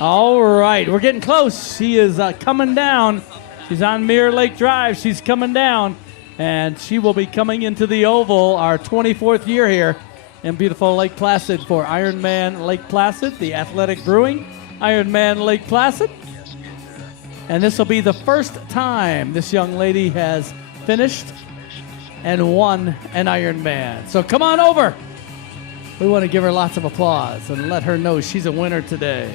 All right, we're getting close. She is coming down She's on Mirror Lake Drive. She's coming down, and she will be coming into the Oval, our 24th year here in beautiful Lake Placid for Ironman Lake Placid, the Athletic Brewing Ironman Lake Placid. And this will be the first time this young lady has finished and won an Ironman. So come on over. We want to give her lots of applause and let her know she's a winner today.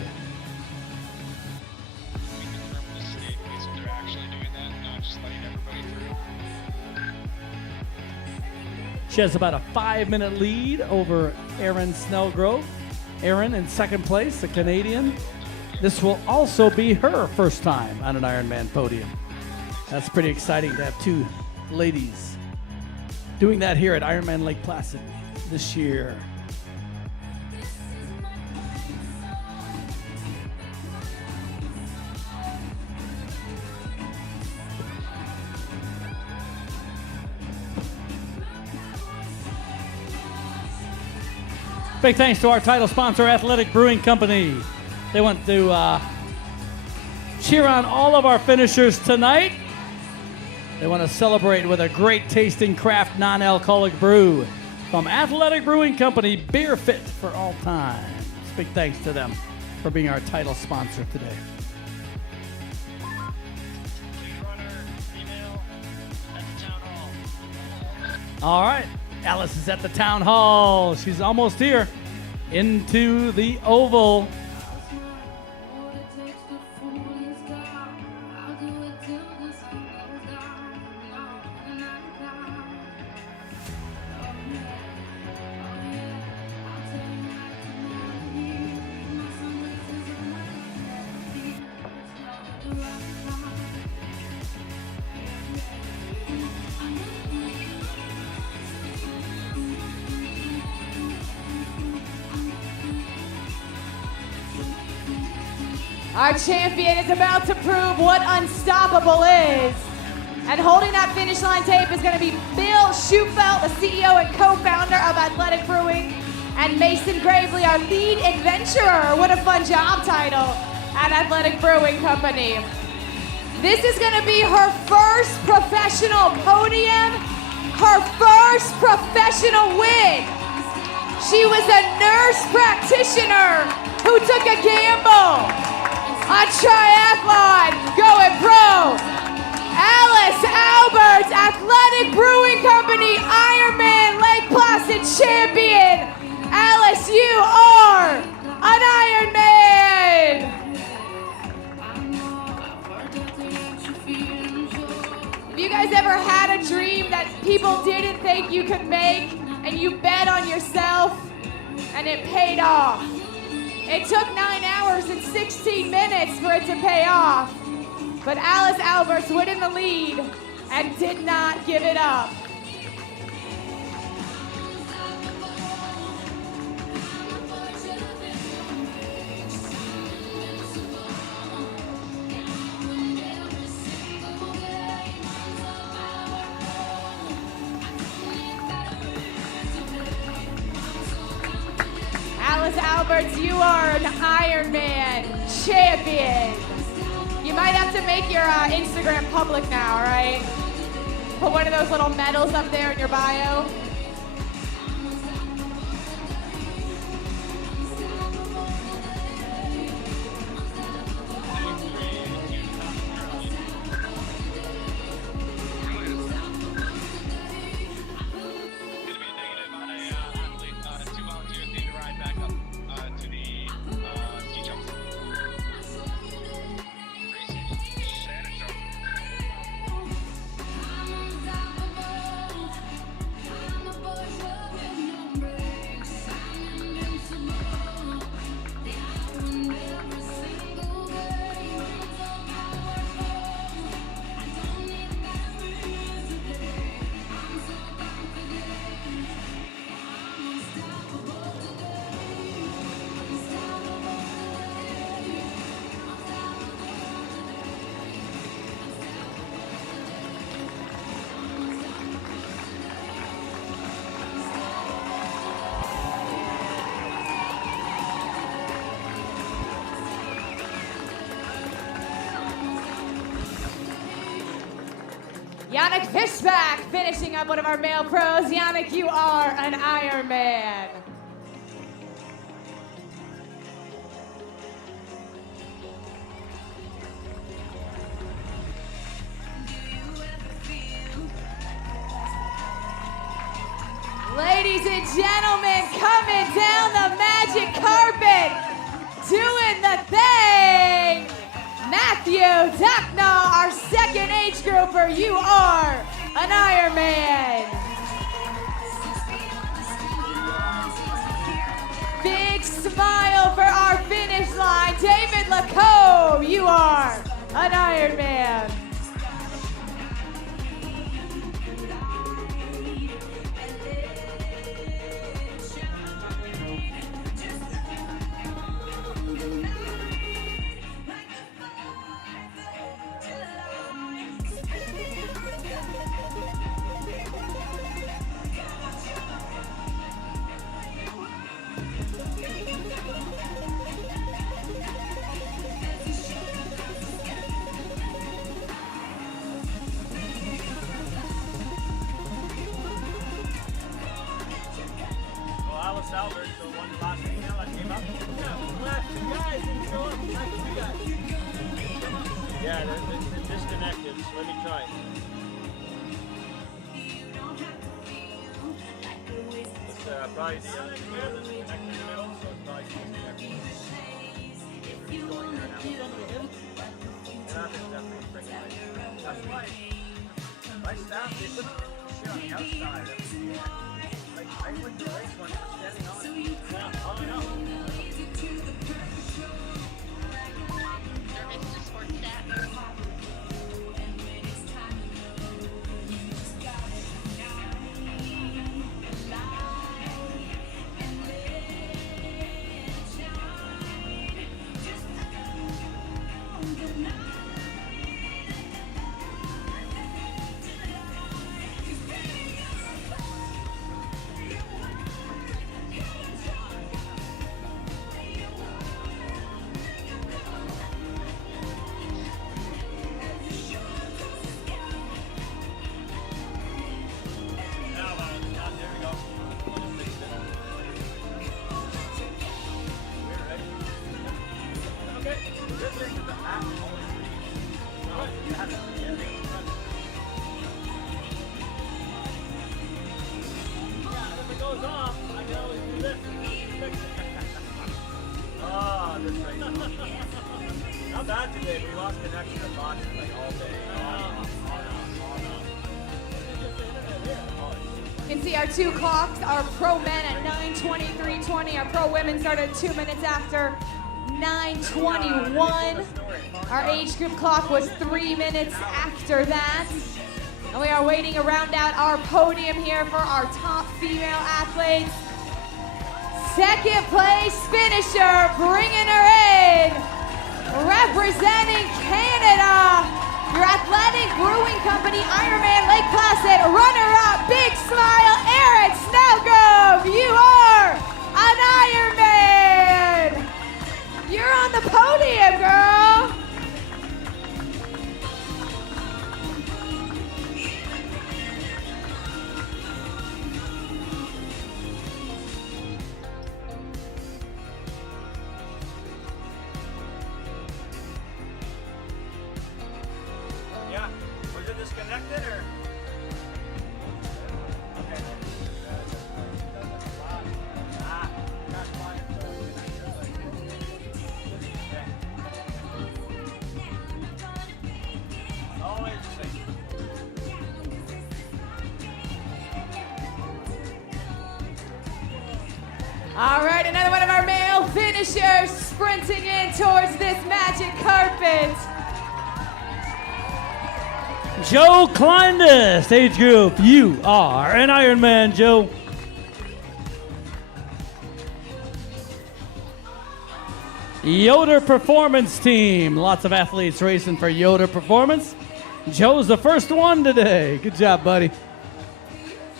She has about a 5-minute lead over Erin Snellgrove. Erin in second place, a Canadian. This will also be her first time on an Ironman podium. That's pretty exciting to have two ladies doing that here at Ironman Lake Placid this year. Big thanks to our title sponsor, Athletic Brewing Company. They want to cheer on all of our finishers tonight. They want to celebrate with a great tasting craft non-alcoholic brew from Athletic Brewing Company, beer fit for all time. Big thanks to them for being our title sponsor today. All right, Alice is at the town hall. She's almost here into the Oval. Our champion is about to prove what unstoppable is. And holding that finish line tape is going to be Bill Schufelt, the CEO and co-founder of Athletic Brewing, and Mason Gravely, our lead adventurer. What a fun job title at Athletic Brewing Company. This is going to be her first professional podium, her first professional win. She was a nurse practitioner who took a gamble on triathlon, going pro. Alice Alberts, Athletic Brewing Company, Ironman Lake Placid champion. Alice, you are an Ironman. Have you guys ever had a dream that people didn't think you could make and you bet on yourself and it paid off? It took 9 hours and 16 minutes for it to pay off. But Alice Alberts went in the lead and did not give it up. Alice Alberts, you are an Ironman champion. You might have to make your Instagram public now, all right? Put one of those little medals up there in your bio. Yannick Fishback finishing up one of our male pros. Yannick, you are an Ironman. Ladies and gentlemen, coming down the magic carpet, doing the thing. Matthew Ducknaw, our second age grouper, you are an Ironman. Big smile for our finish line. David Lacombe, you are an Ironman. Albert, so one last email that came up. Yeah, last two guys didn't show up. Last two guys. Yeah, they're disconnected. So let me try. It's probably the disconnected in the middle, so it's probably disconnected. It's going there now. Yeah, there's definitely a break. That's why my staff, they put shit on the outside. I went to the race one for standing on it. Yeah, oh, I know. Service to sports staff. Not bad today. We lost connection to boxing like all day. You can see our two clocks, our pro men at 9:23:20. Our pro women started 2 minutes after 9:21. Our age group clock was 3 minutes after that. And we are waiting to round out our podium here for our top female athletes. Second place finisher, bringing her in, representing Canada, your Athletic Brewing Company Ironman Lake Placid runner-up, big smile, Erin Snellgrove, you are an Ironman. You're on the podium, girl. Yeah, was it disconnected or? Okay. Always the same. All right, another one of our male finishers sprinting in towards this magic carpet. Joe Kleindus, age group, you are an Ironman, Joe. Yoder Performance Team, lots of athletes racing for Yoder Performance. Joe's the first one today. Good job, buddy.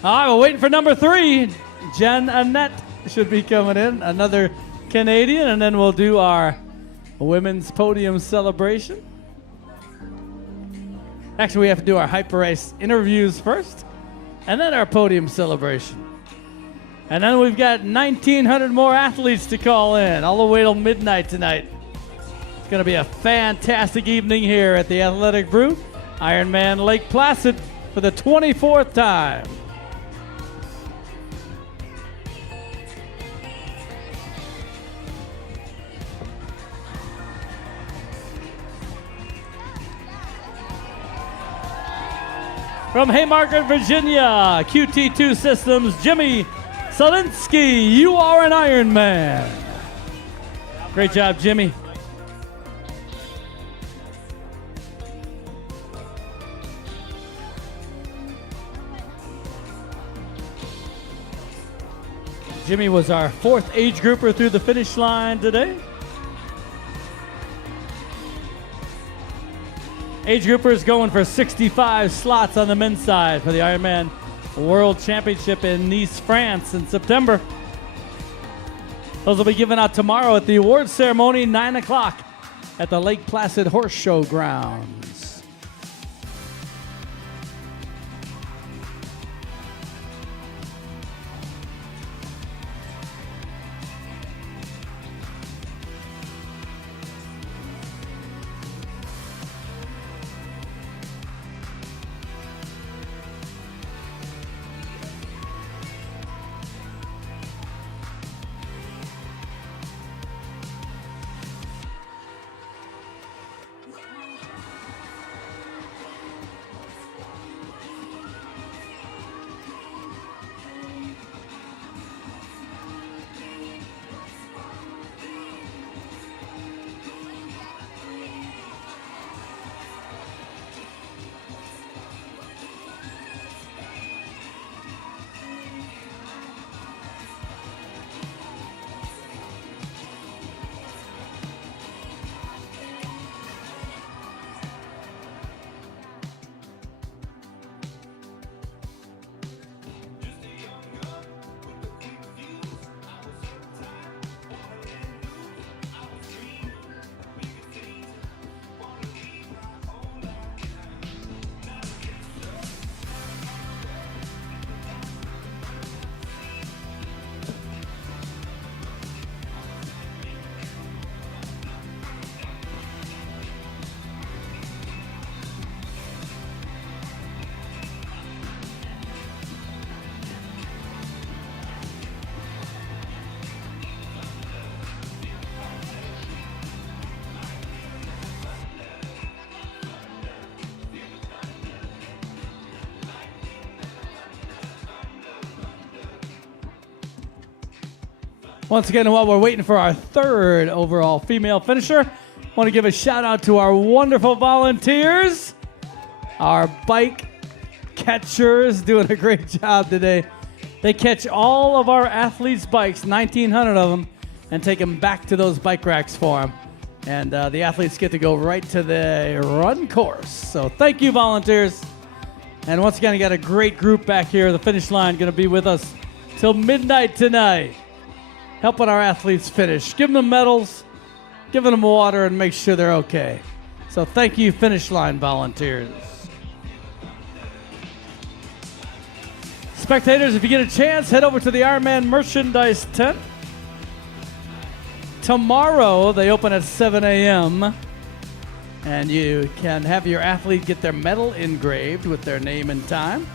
All right, we're waiting for number 3. Jen Annette should be coming in, another Canadian, and then we'll do our women's podium celebration. Actually, we have to do our Hyper Race interviews first, and then our podium celebration. And then we've got 1,900 more athletes to call in, all the way till midnight tonight. It's going to be a fantastic evening here at the Athletic Brew, Ironman Lake Placid, for the 24th time. From Haymarket, Virginia, QT2 Systems, Jimmy Solinsky, you are an Ironman. Great job, Jimmy. Jimmy was our 4th age grouper through the finish line today. Age groupers going for 65 slots on the men's side for the Ironman World Championship in Nice, France in September. Those will be given out tomorrow at the awards ceremony, 9 o'clock at the Lake Placid Horse Show grounds. Once again, while we're waiting for our 3rd overall female finisher, I want to give a shout out to our wonderful volunteers, our bike catchers doing a great job today. They catch all of our athletes' bikes, 1,900 of them, and take them back to those bike racks for them. And the athletes get to go right to the run course. So thank you, volunteers. And once again, you got a great group back here. The finish line going to be with us till midnight tonight, helping our athletes finish, giving them medals, giving them water, and make sure they're okay. So thank you, finish line volunteers. Spectators, if you get a chance, head over to the Ironman merchandise tent. Tomorrow, they open at 7 a.m., and you can have your athlete get their medal engraved with their name and time.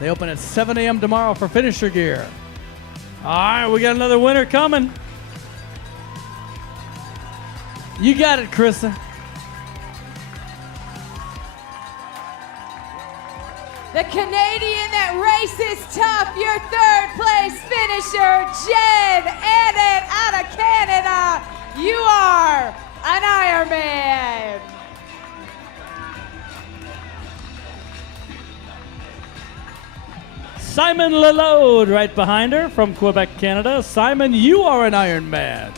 They open at 7 a.m. tomorrow for finisher gear. All right, we got another winner coming. You got it, Krista. The Canadian that races tough, your 3rd place finisher, Jen Annett out of Canada. You are an Ironman. Simon Lalode right behind her from Quebec, Canada. Simon, you are an Ironman.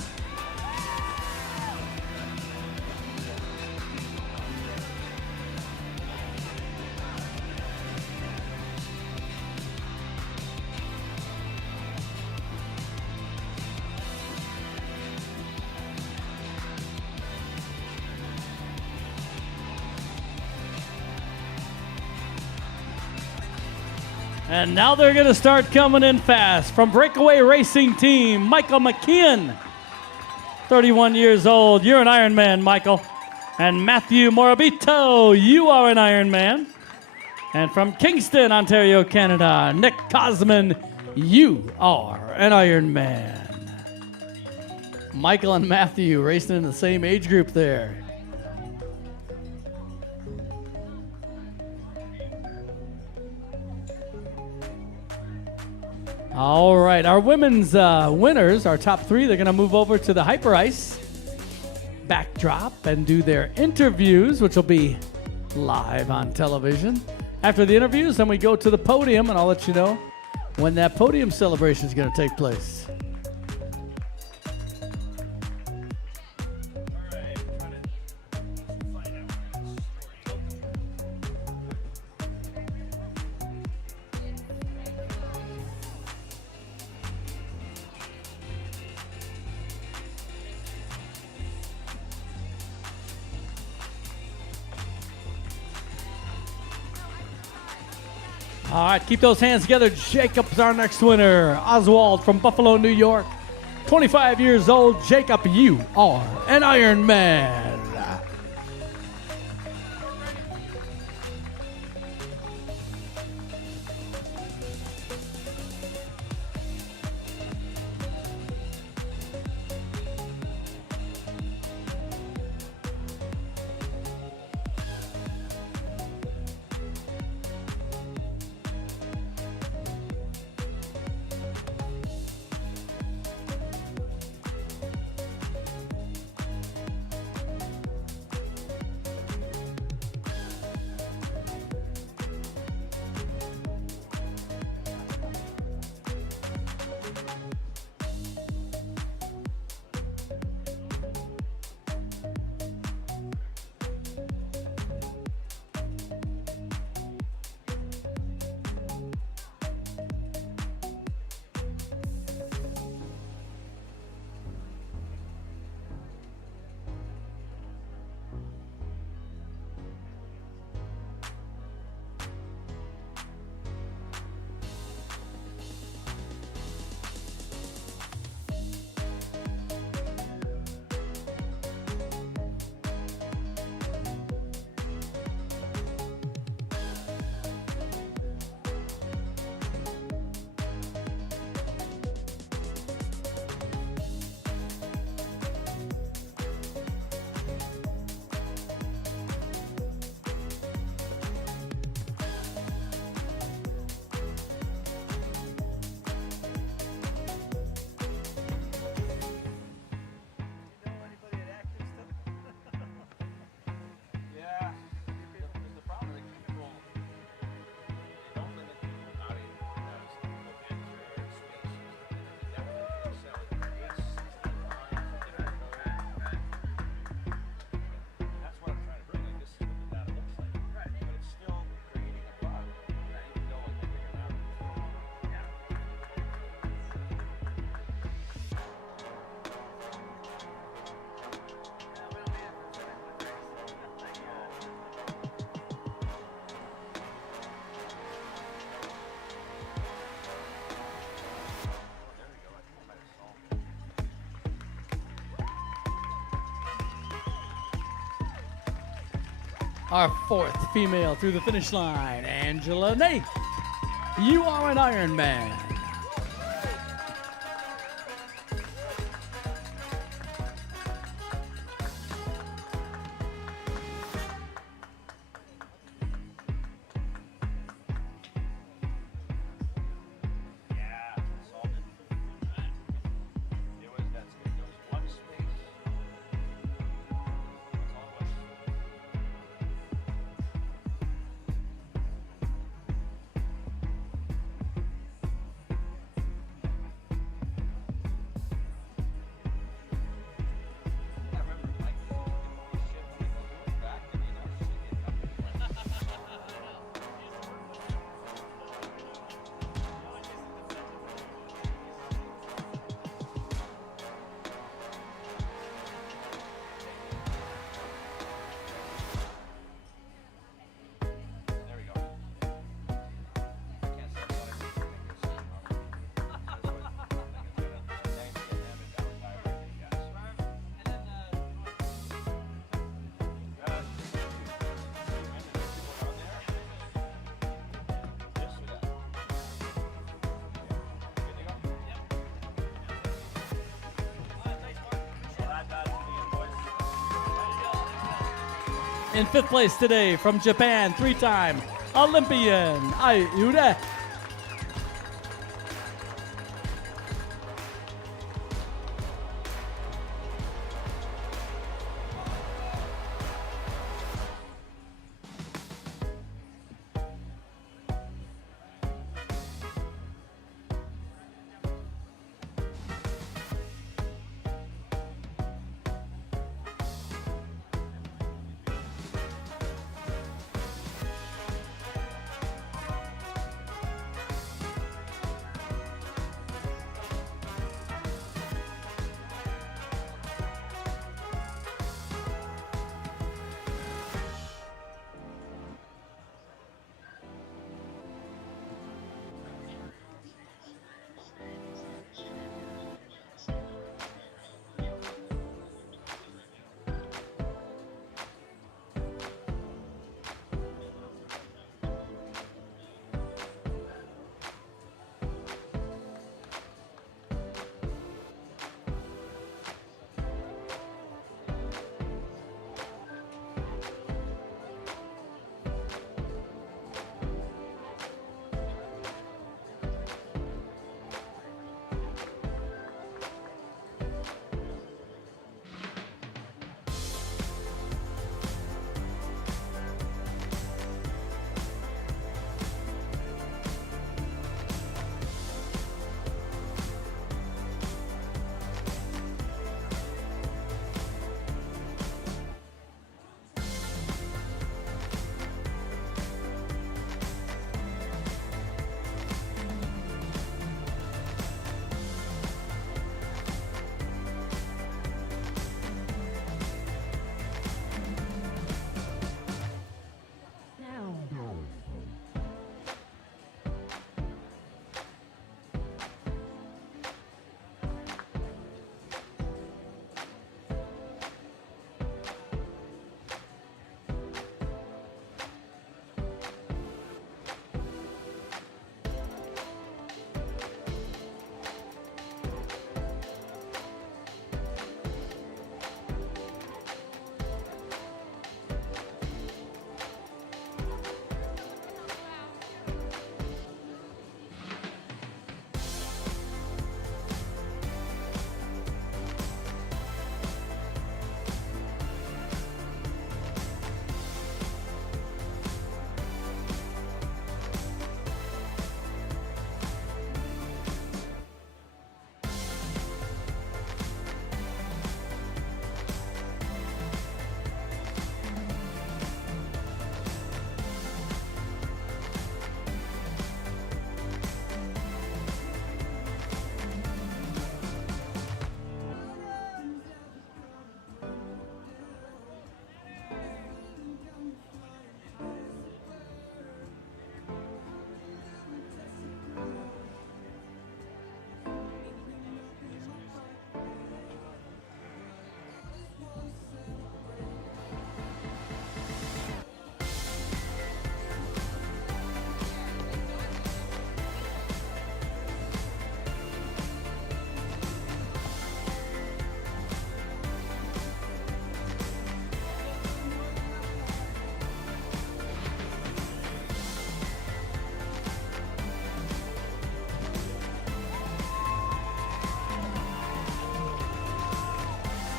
And now they're going to start coming in fast. From Breakaway Racing Team, Michael McKeon, 31 years old. You're an Ironman, Michael. And Matthew Morabito, you are an Ironman. And from Kingston, Ontario, Canada, Nick Cosman, you are an Ironman. Michael and Matthew racing in the same age group there. All right, our women's winners, our top three, they're going to move over to the Hyper Ice backdrop and do their interviews, which will be live on television. After the interviews, then we go to the podium, and I'll let you know when that podium celebration is going to take place. All right, keep those hands together. Jacob's our next winner. Oswald from Buffalo, New York. 25 years old. Jacob, you are an Ironman. Our fourth female through the finish line, Angela Nath. You are an Ironman. In 5th place today from Japan, 3-time Olympian Ayude.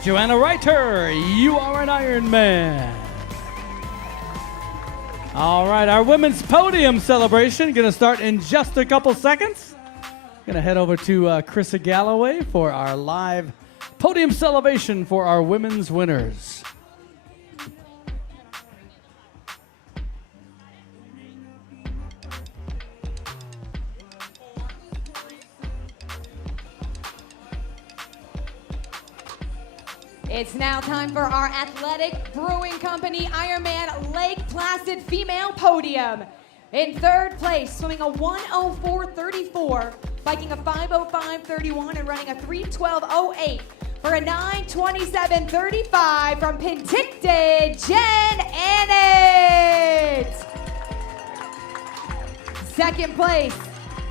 Joanna Reiter, you are an Ironman. All right, our women's podium celebration going to start in just a couple seconds. Going to head over to Krissa Galloway for our live podium celebration for our women's winners. It's now time for our Athletic Brewing Company Ironman Lake Placid female podium. In 3rd place, swimming a 1:04.34, biking a 5:05.31, and running a 3:12.08 for a 9:27.35 from Penticton, Jen Annett. 2nd place,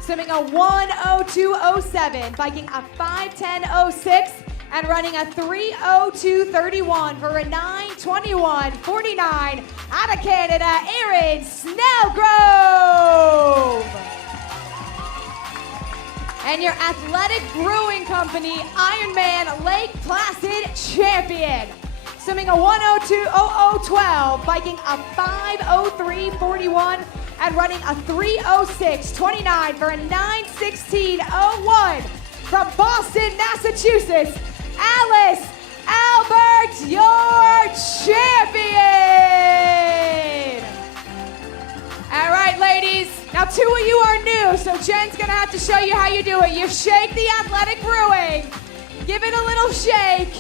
swimming a 1:02.07, biking a 5:10.06, and running a 3:02:31 for a 9:21:49 out of Canada, Erin Snellgrove. And your Athletic Brewing Company Ironman Lake Placid champion, swimming a 1:02:00:12, biking a 5:03:41, and running a 3:06:29 for a 9:16:01 from Boston, Massachusetts, Alice Albert, your champion. All right, ladies. Now, 2 of you are new, so Jen's gonna have to show you how you do it. You shake the Athletic Brewing, give it a little shake,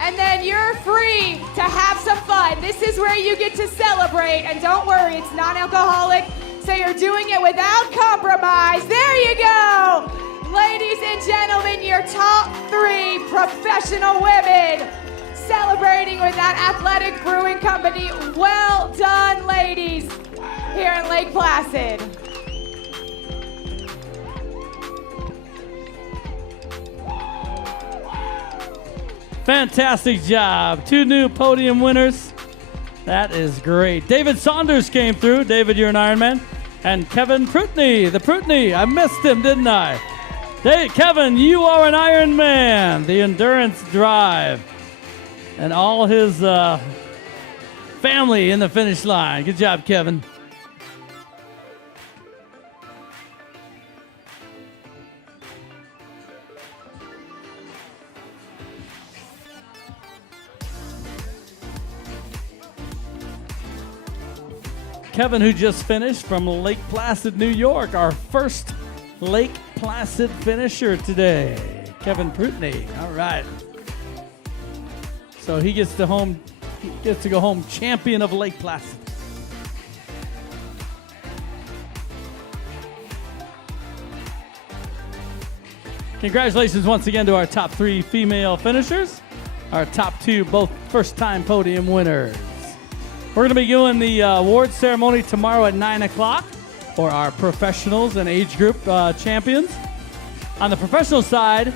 and then you're free to have some fun. This is where you get to celebrate, and don't worry, it's non-alcoholic, so you're doing it without compromise. There you go. Ladies and gentlemen, your top 3 professional women celebrating with that Athletic Brewing Company. Well done, ladies, here in Lake Placid. Fantastic job. 2 new podium winners. That is great. David Saunders came through. David, you're an Ironman. And Kevin Prutney, the Prutney. I missed him, didn't I? Hey, Kevin, you are an Ironman. The Endurance Drive. And all his family in the finish line. Good job, Kevin. Kevin, who just finished from Lake Placid, New York, our first Lake Placid finisher today. Kevin Prutney. All right. So he gets to go home champion of Lake Placid. Congratulations once again to our top 3 female finishers. Our top 2, both first-time podium winners. We're going to be doing the award ceremony tomorrow at 9 o'clock for our professionals and age group champions. On the professional side,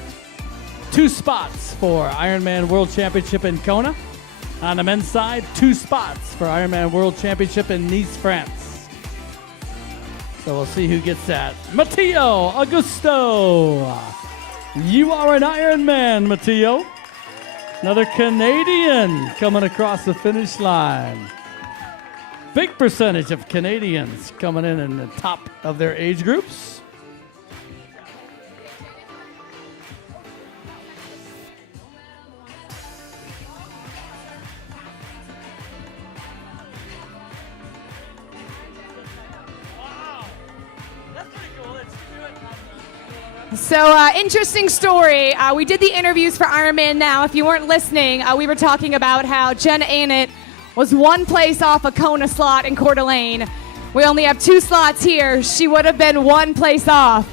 2 spots for Ironman World Championship in Kona. On the men's side, 2 spots for Ironman World Championship in Nice, France. So we'll see who gets that. Matteo Augusto. You are an Ironman, Matteo. Another Canadian coming across the finish line. Big percentage of Canadians coming in the top of their age groups. So, interesting story. We did the interviews for Ironman Now. If you weren't listening, we were talking about how Jen Annett was 1 place off a Kona slot in Coeur d'Alene. We only have 2 slots here. She would have been 1 place off.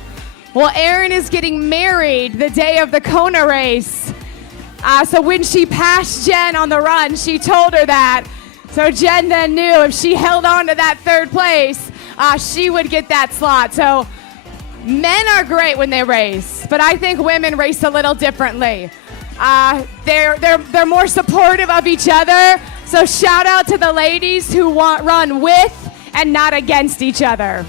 Well, Erin is getting married the day of the Kona race. So when she passed Jen on the run, she told her that. So Jen then knew if she held on to that 3rd place, she would get that slot. So men are great when they race, but I think women race a little differently. They're more supportive of each other. So shout out to the ladies who run with and not against each other.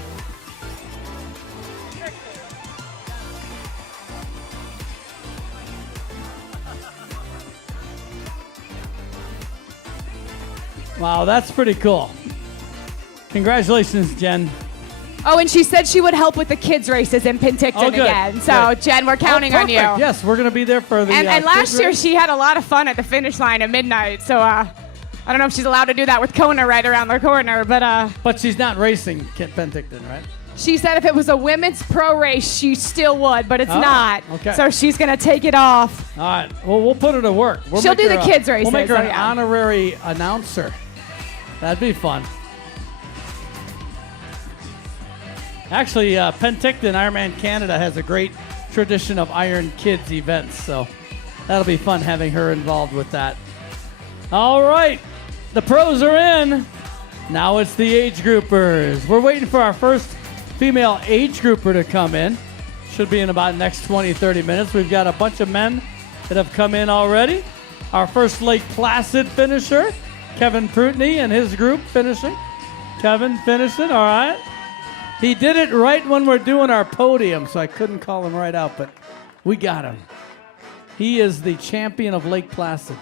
Wow, that's pretty cool. Congratulations, Jen. Oh, and she said she would help with the kids' races in Penticton again. So, good. Jen, we're counting on you. Yes, we're going to be there for the And last year, race. she had a lot of fun at the finish line at midnight. So, I don't know if she's allowed to do that with Kona right around the corner. But she's not racing Penticton, right? She said if it was a women's pro race, she still would, but it's not. Okay. So she's going to take it off. All right. Well, we'll put her to work. She'll do the kids' races. We'll make her an yeah. honorary announcer. That'd be fun. Actually, Penticton Ironman Canada has a great tradition of Iron Kids events, so that'll be fun having her involved with that. All right, the pros are in. Now it's the age groupers. We're waiting for our first female age grouper to come in. Should be in about the next 20, 30 minutes. We've got a bunch of men that have come in already. Our first Lake Placid finisher, Kevin Prutney and his group finishing. Kevin finishing, all right. He did it right when we're doing our podium, so I couldn't call him right out, but we got him. He is the champion of Lake Placid.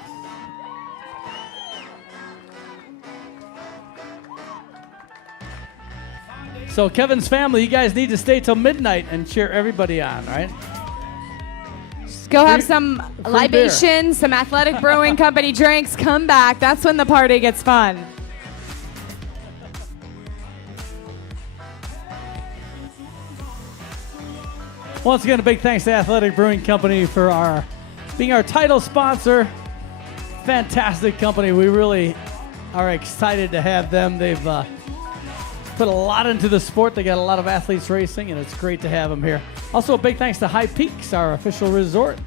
So Kevin's family, you guys need to stay till midnight and cheer everybody on, right? Go have some libations, some Athletic Brewing Company drinks. Come back. That's when the party gets fun. Once again, a big thanks to Athletic Brewing Company for being our title sponsor. Fantastic company. We really are excited to have them. They've put a lot into the sport. They got a lot of athletes racing, and it's great to have them here. Also, a big thanks to High Peaks, our official resort.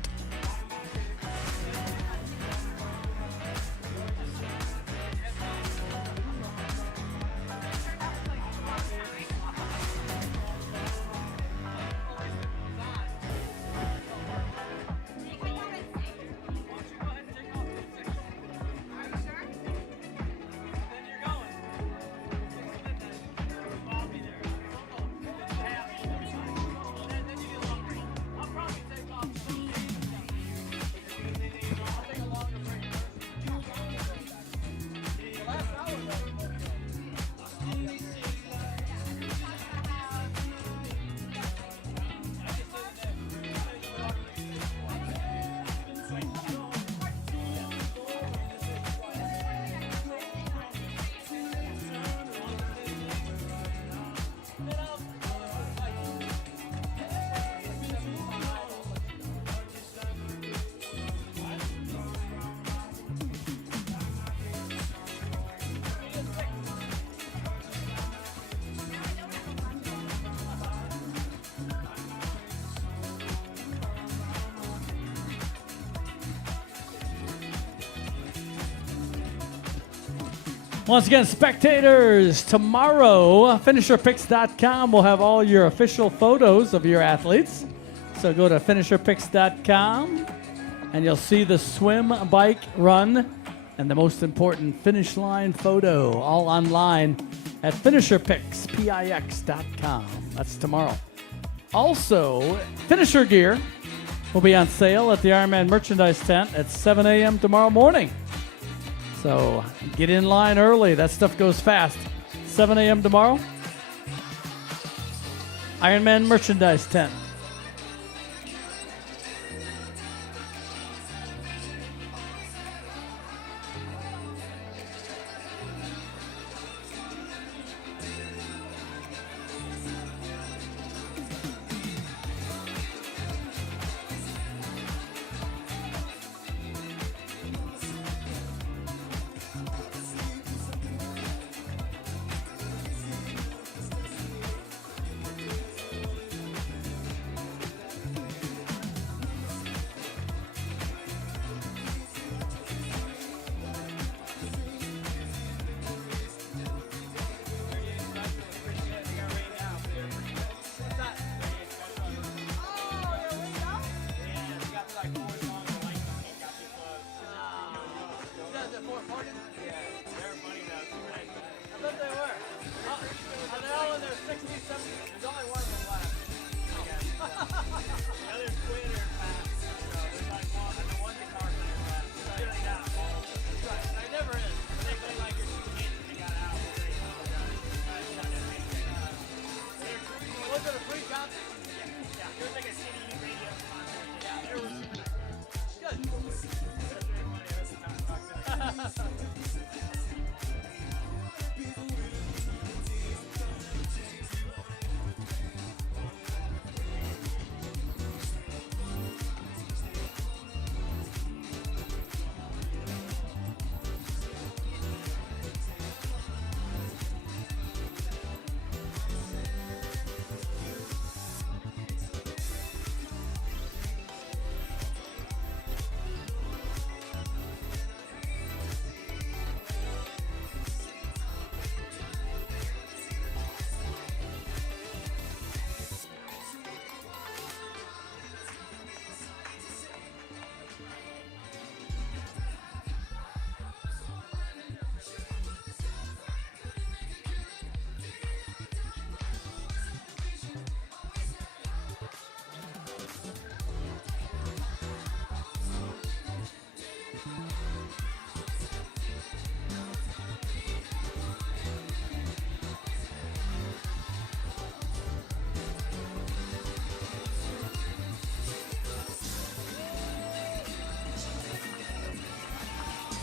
Once again, spectators, tomorrow, finisherpicks.com will have all your official photos of your athletes. So go to finisherpicks.com and you'll see the swim, bike, run, and the most important finish line photo, all online at finisherpicks.com. That's tomorrow. Also, finisher gear will be on sale at the Ironman merchandise tent at 7 a.m. tomorrow morning. So get in line early. That stuff goes fast. 7 a.m. tomorrow. Ironman merchandise tent.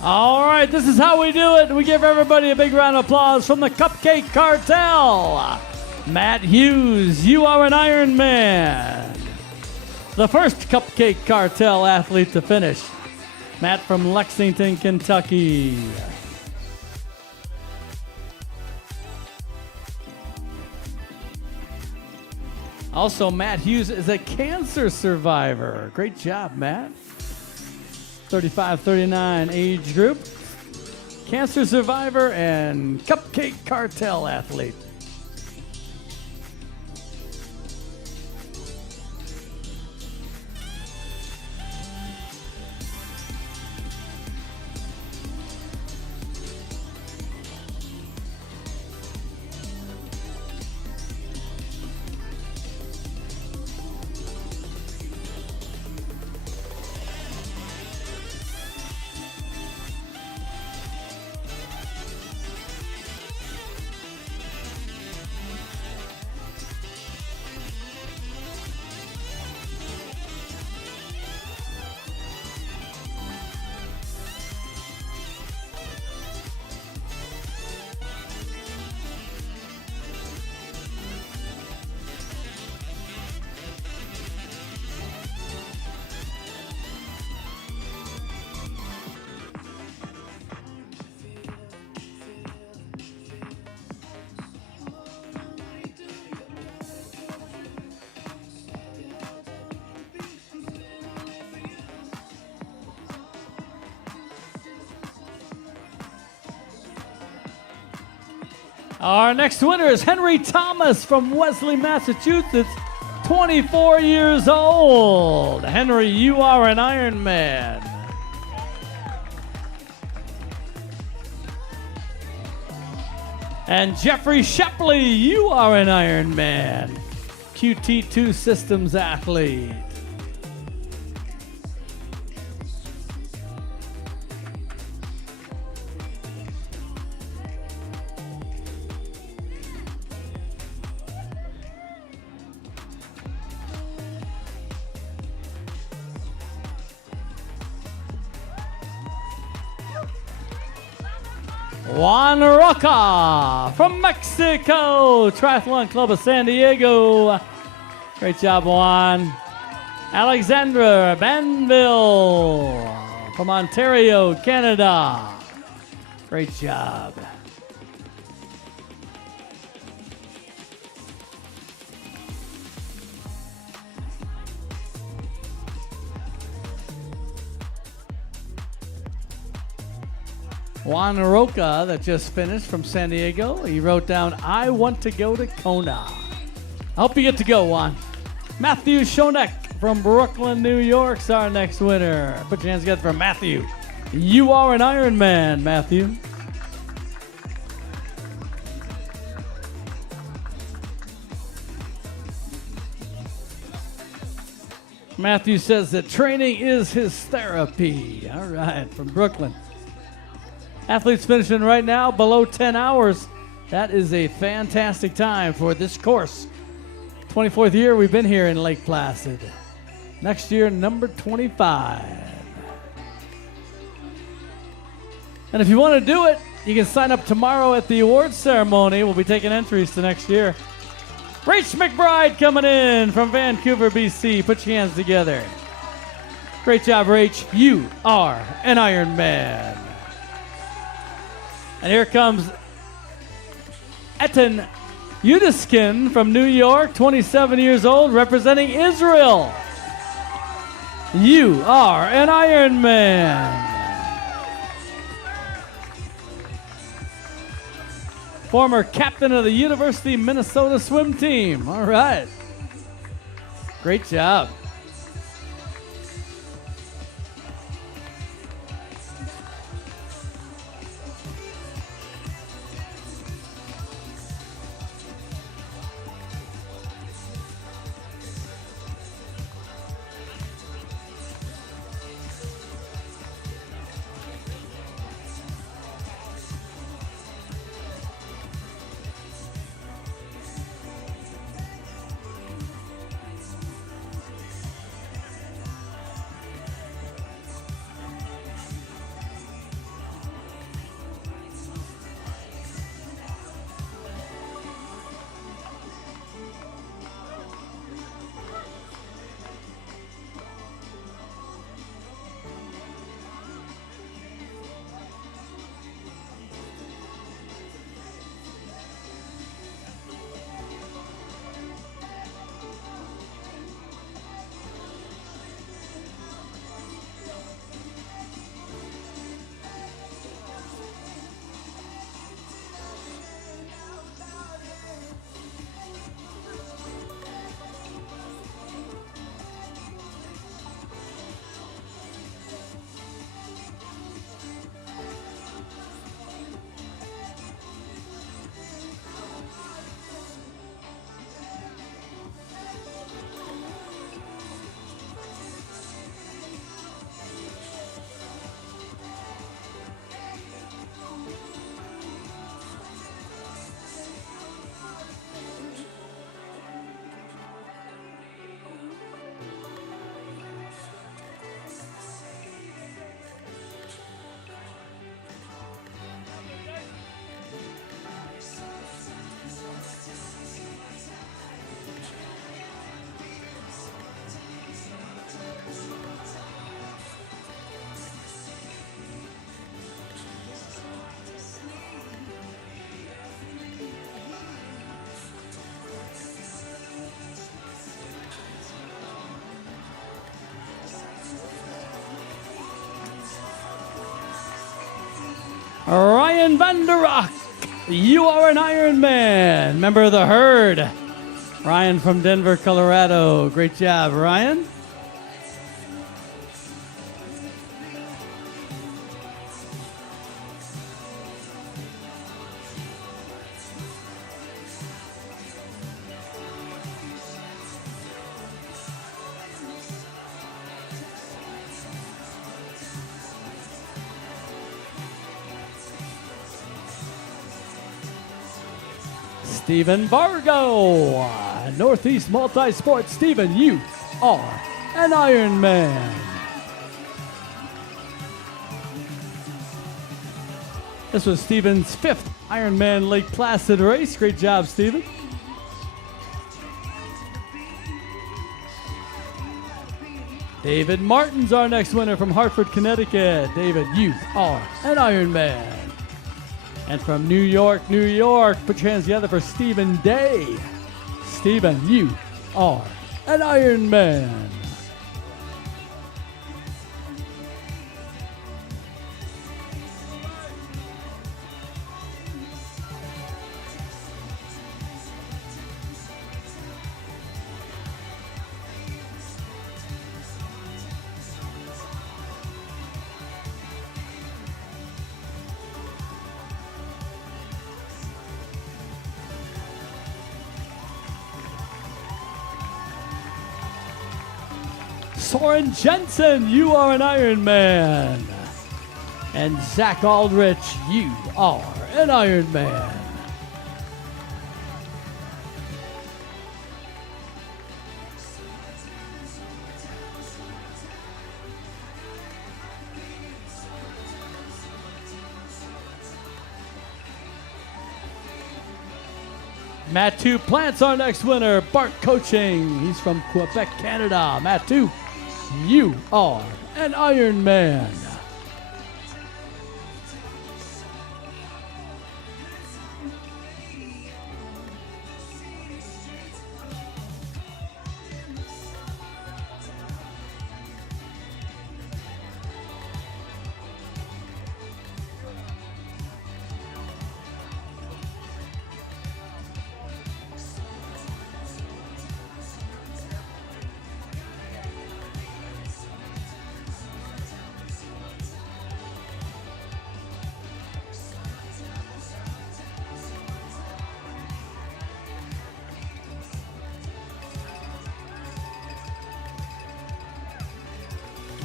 All right, this is how we do it. We give everybody a big round of applause from the Cupcake Cartel. Matt Hughes, you are an Iron Man. The first Cupcake Cartel athlete to finish. Matt from Lexington, Kentucky. Also, Matt Hughes is a cancer survivor. Great job, Matt. 35-39 age group. Cancer survivor and Cupcake Cartel athlete. Our next winner is Henry Thomas from Wesley, Massachusetts, 24 years old. Henry, you are an Iron Man. And Jeffrey Shepley, you are an Iron Man. QT2 Systems athlete. Juan Roca from Mexico, Triathlon Club of San Diego. Great job, Juan. Alexandra Banville from Ontario, Canada. Great job. Juan Roca, that just finished from San Diego. He wrote down, I want to go to Kona. I hope you get to go, Juan. Matthew Shonek from Brooklyn, New York's our next winner. Put your hands together for Matthew. You are an Iron Man, Matthew. Matthew says that training is his therapy. All right, from Brooklyn. Athletes finishing right now below 10 hours. That is a fantastic time for this course. 24th year we've been here in Lake Placid. Next year, number 25. And if you want to do it, you can sign up tomorrow at the awards ceremony. We'll be taking entries to next year. Rach McBride coming in from Vancouver, BC. Put your hands together. Great job, Rach. You are an Iron Man. And here comes Etan Udiskin from New York, 27 years old, representing Israel. You are an Iron Man. Former captain of the University of Minnesota swim team. All right. Great job. Ryan Van der Rock, you are an Ironman, member of the herd. Ryan from Denver, Colorado. Great job, Ryan. Stephen Vargo, Northeast Multisport. Stephen, you are an Ironman. This was Stephen's 5th Ironman Lake Placid race. Great job, Stephen. David Martin's our next winner from Hartford, Connecticut. David, you are an Ironman. And from New York, New York, put your hands together for Stephen Day. Stephen, you are an Ironman. Soren Jensen, you are an Ironman. And Zach Aldrich, you are an Ironman. Matt 2 Plant's our next winner. Bart Coaching, he's from Quebec, Canada. Matt 2, you are an Ironman.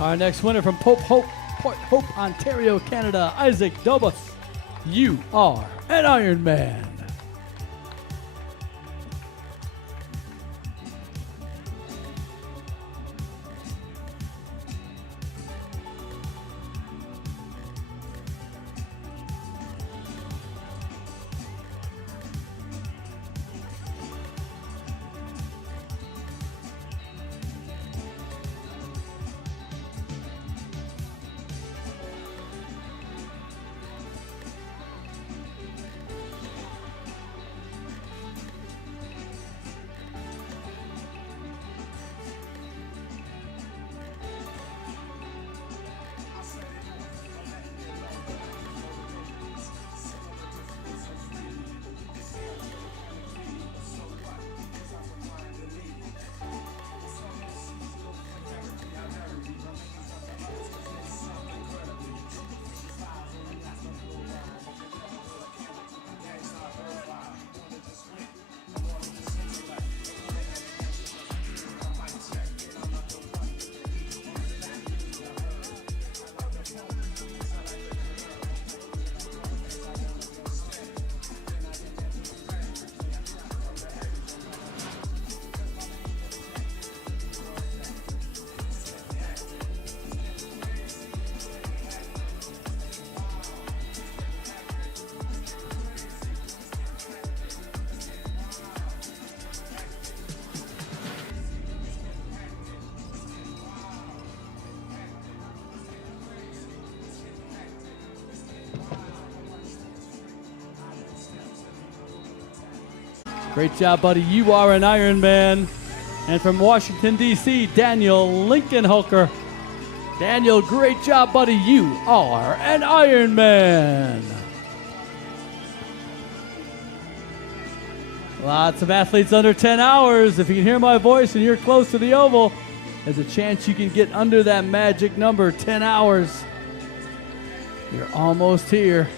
Our next winner from Port Hope, Ontario, Canada, Isaac Dobus. You are an Ironman. Great job, buddy. You are an Ironman. And from Washington, D.C., Daniel Lincoln Hulker. Daniel, great job, buddy. You are an Ironman. Lots of athletes under 10 hours. If you can hear my voice and you're close to the oval, there's a chance you can get under that magic number, 10 hours. You're almost here.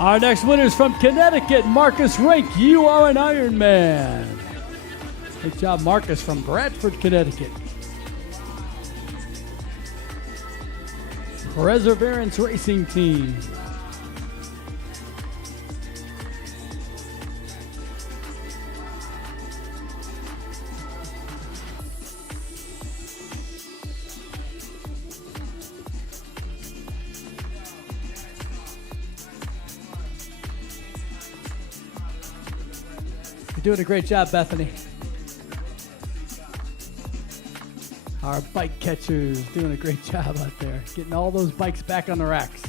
Our next winner is from Connecticut, Marcus Rink. You are an Ironman. Good job, Marcus, from Bradford, Connecticut. Perseverance Racing Team. You're doing a great job, Bethany. Our bike catcher is doing a great job out there, getting all those bikes back on the racks.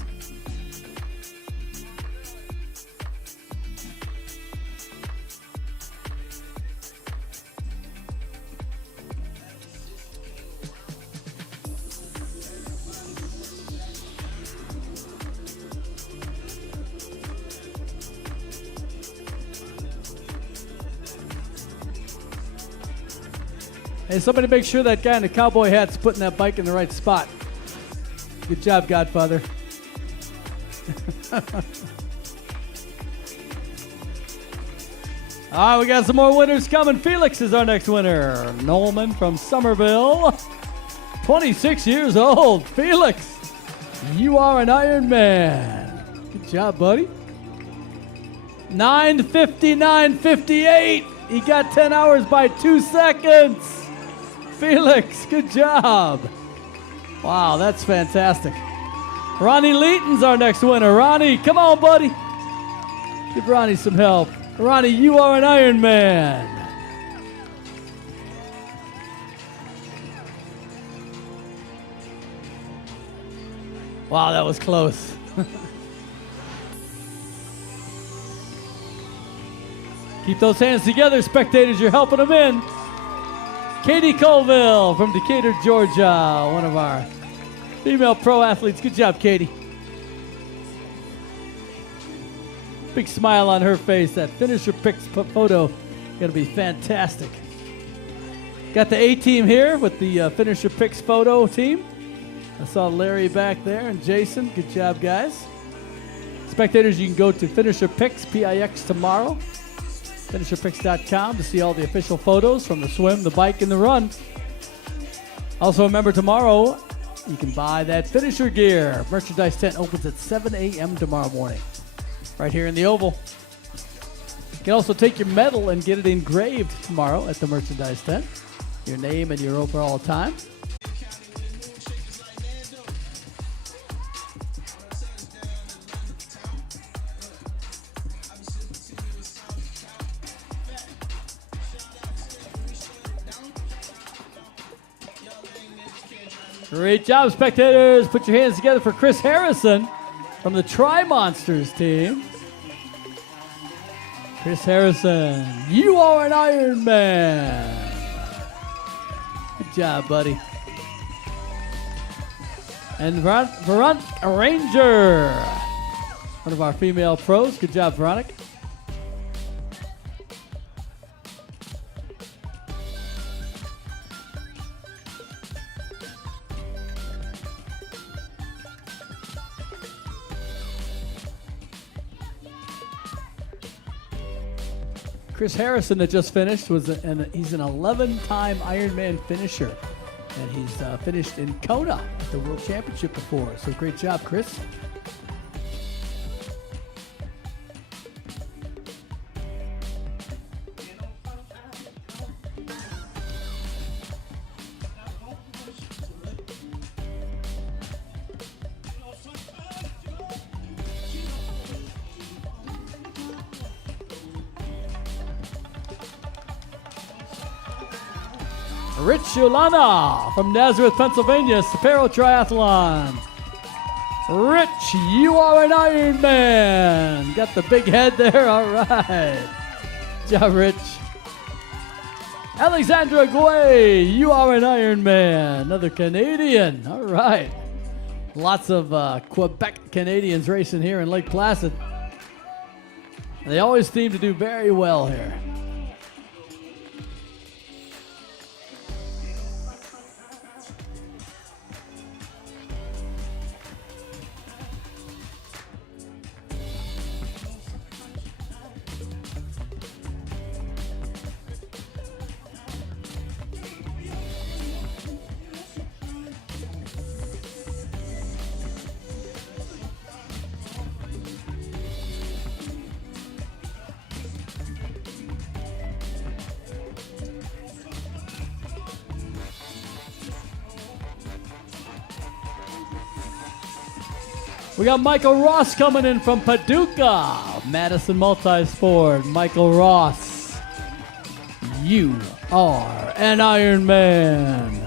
Hey, somebody make sure that guy in the cowboy hat's putting that bike in the right spot. Good job, Godfather. All right, we got some more winners coming. Felix is our next winner. Nolman from Somerville, 26 years old. Felix, you are an Ironman. Good job, buddy. 9:59:58. He got 10 hours by 2 seconds. Felix, good job. Wow, that's fantastic. Ronnie Leeton's our next winner. Ronnie, come on, buddy. Give Ronnie some help. Ronnie, you are an Ironman. Wow, that was close. Keep those hands together, spectators. You're helping them in. Katie Colville from Decatur, Georgia, one of our female pro athletes. Good job, Katie. Big smile on her face. That finisher pics photo going to be fantastic. Got the A team here with the finisher pics photo team. I saw Larry back there and Jason. Good job, guys. Spectators, you can go to Finisher Pics, P-I-X, tomorrow. FinisherPicks.com to see all the official photos from the swim, the bike, and the run. Also, remember, tomorrow you can buy that finisher gear. Merchandise tent opens at 7 a.m. tomorrow morning, right here in the Oval. You can also take your medal and get it engraved tomorrow at the merchandise tent. Your name and your overall time. Great job, spectators. Put your hands together for Chris Harrison from the Tri-Monsters team. Chris Harrison, you are an Ironman. Good job, buddy. And Veronica Ranger, one of our female pros. Good job, Veronica. Chris Harrison that just finished he's an 11-time Ironman finisher, and he's finished in Kona at the World Championship before. So great job, Chris. Rich Ulana from Nazareth, Pennsylvania, Sapero Triathlon. Rich, you are an Ironman. Got the big head there. All right. Good job, Rich. Alexandra Guay, you are an Ironman. Another Canadian. All right. Lots of Quebec Canadians racing here in Lake Placid. They always seem to do very well here. We got Michael Ross coming in from Paducah, Madison Multisport. Michael Ross, you are an Ironman.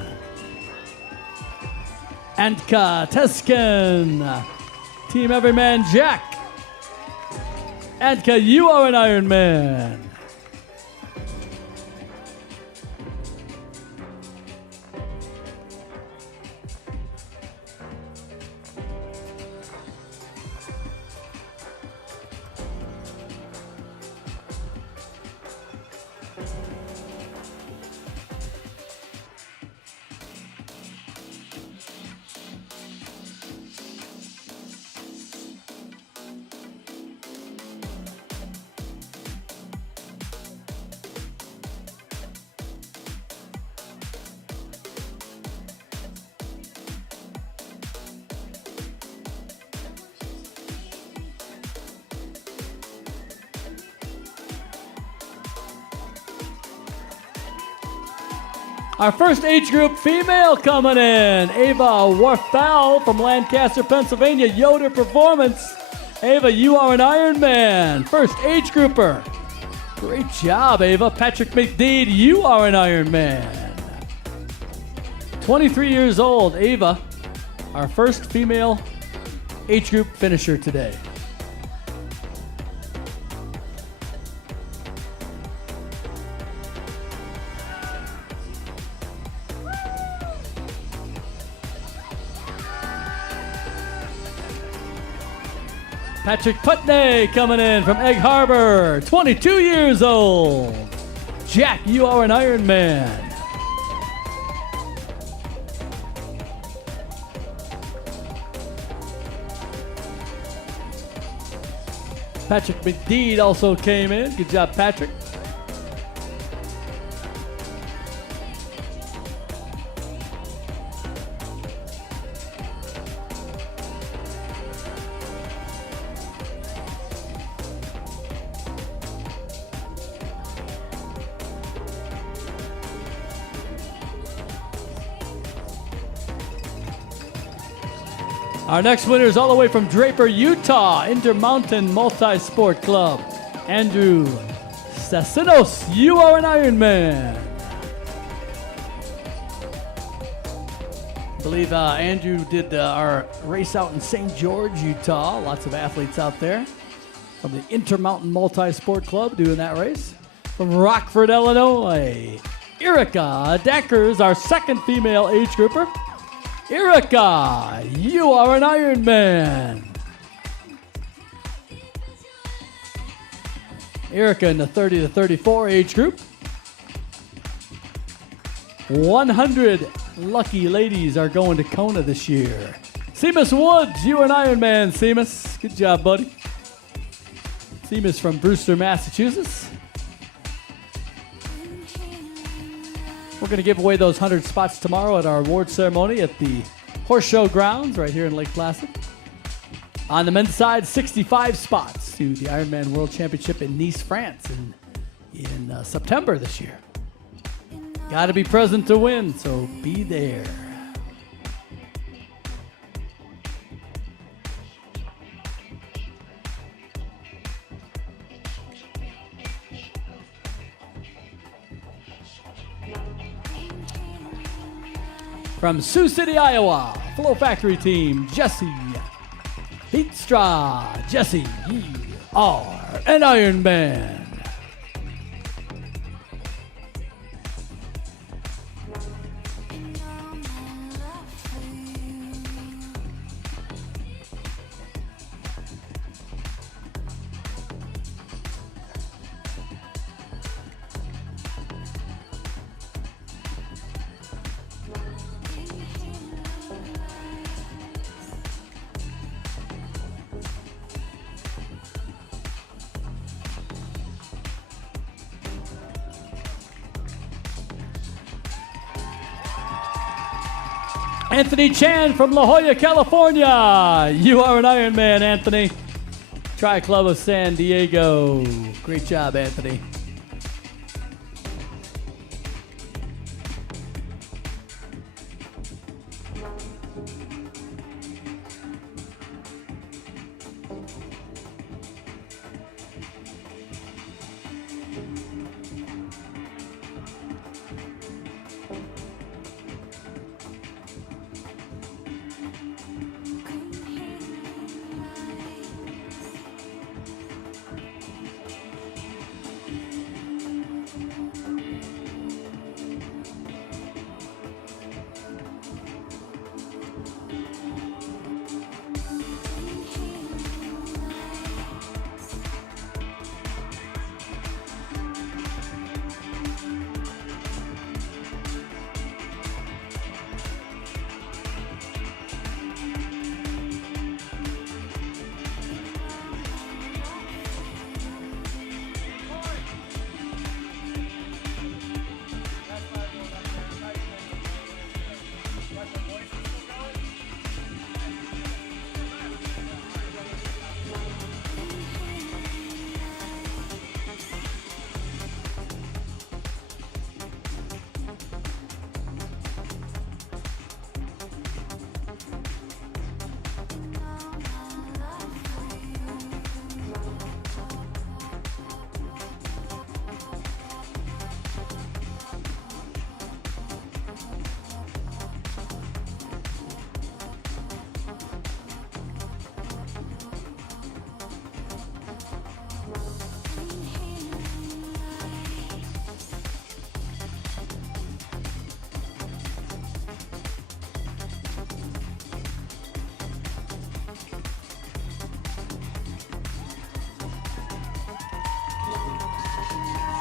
Antka Tesken, Team Everyman Jack. Antka, you are an Ironman. Our first age group female coming in, Ava Warfel from Lancaster, Pennsylvania, Yoder Performance. Ava, you are an Ironman, first age grouper. Great job, Ava. Patrick McDeed, you are an Ironman. 23 years old, Ava, our first female age group finisher today. Patrick Putney coming in from Egg Harbor, 22 years old. Jack, you are an Ironman. Patrick McDeed also came in. Good job, Patrick. Our next winner is all the way from Draper, Utah, Intermountain Multi-Sport Club. Andrew Sassinos, you are an Ironman. I believe Andrew did our race out in St. George, Utah. Lots of athletes out there from the Intermountain Multi-Sport Club doing that race. From Rockford, Illinois, Erica Dackers, our second female age grouper. Erica, you are an Ironman. Erica in the 30 to 34 age group. 100 lucky ladies are going to Kona this year. Seamus Woods, you are an Ironman, Seamus. Good job, buddy. Seamus from Brewster, Massachusetts. We're going to give away those 100 spots tomorrow at our award ceremony at the Horse Show grounds right here in Lake Placid. On the men's side, 65 spots to the Ironman World Championship in Nice, France in September this year. Got to be present to win, so be there. From Sioux City, Iowa, Flow Factory team, Jesse Heatstra. Jesse, you are an Ironman. Anthony Chan from La Jolla, California. You are an Ironman, Anthony. Tri-Club of San Diego. Great job, Anthony.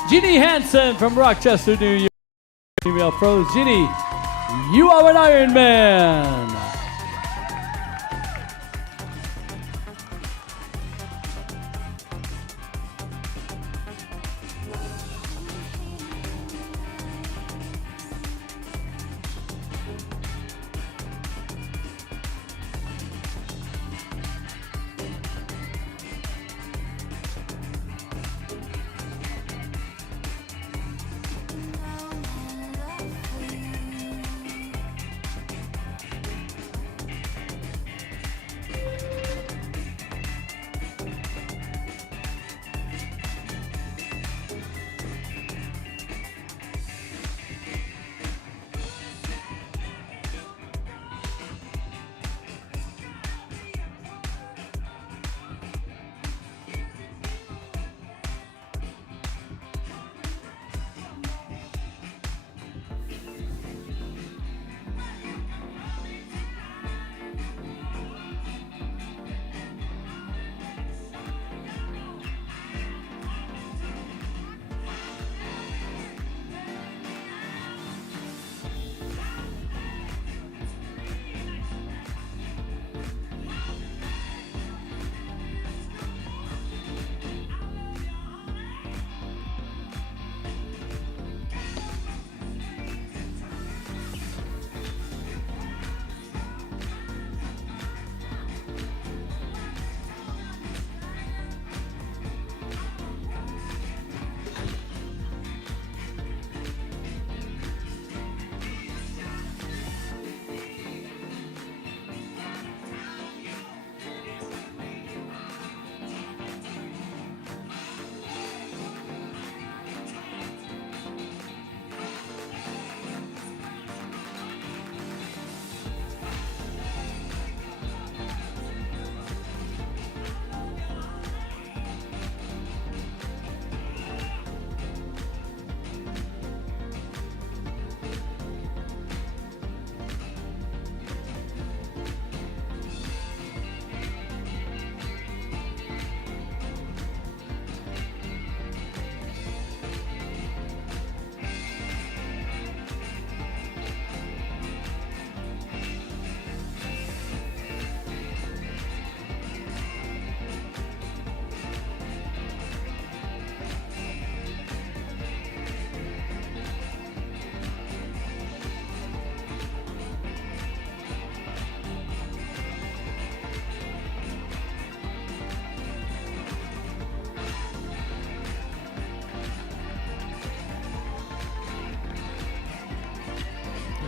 Ginny Hansen from Rochester, New York. Female pros. Ginny, you are an Ironman.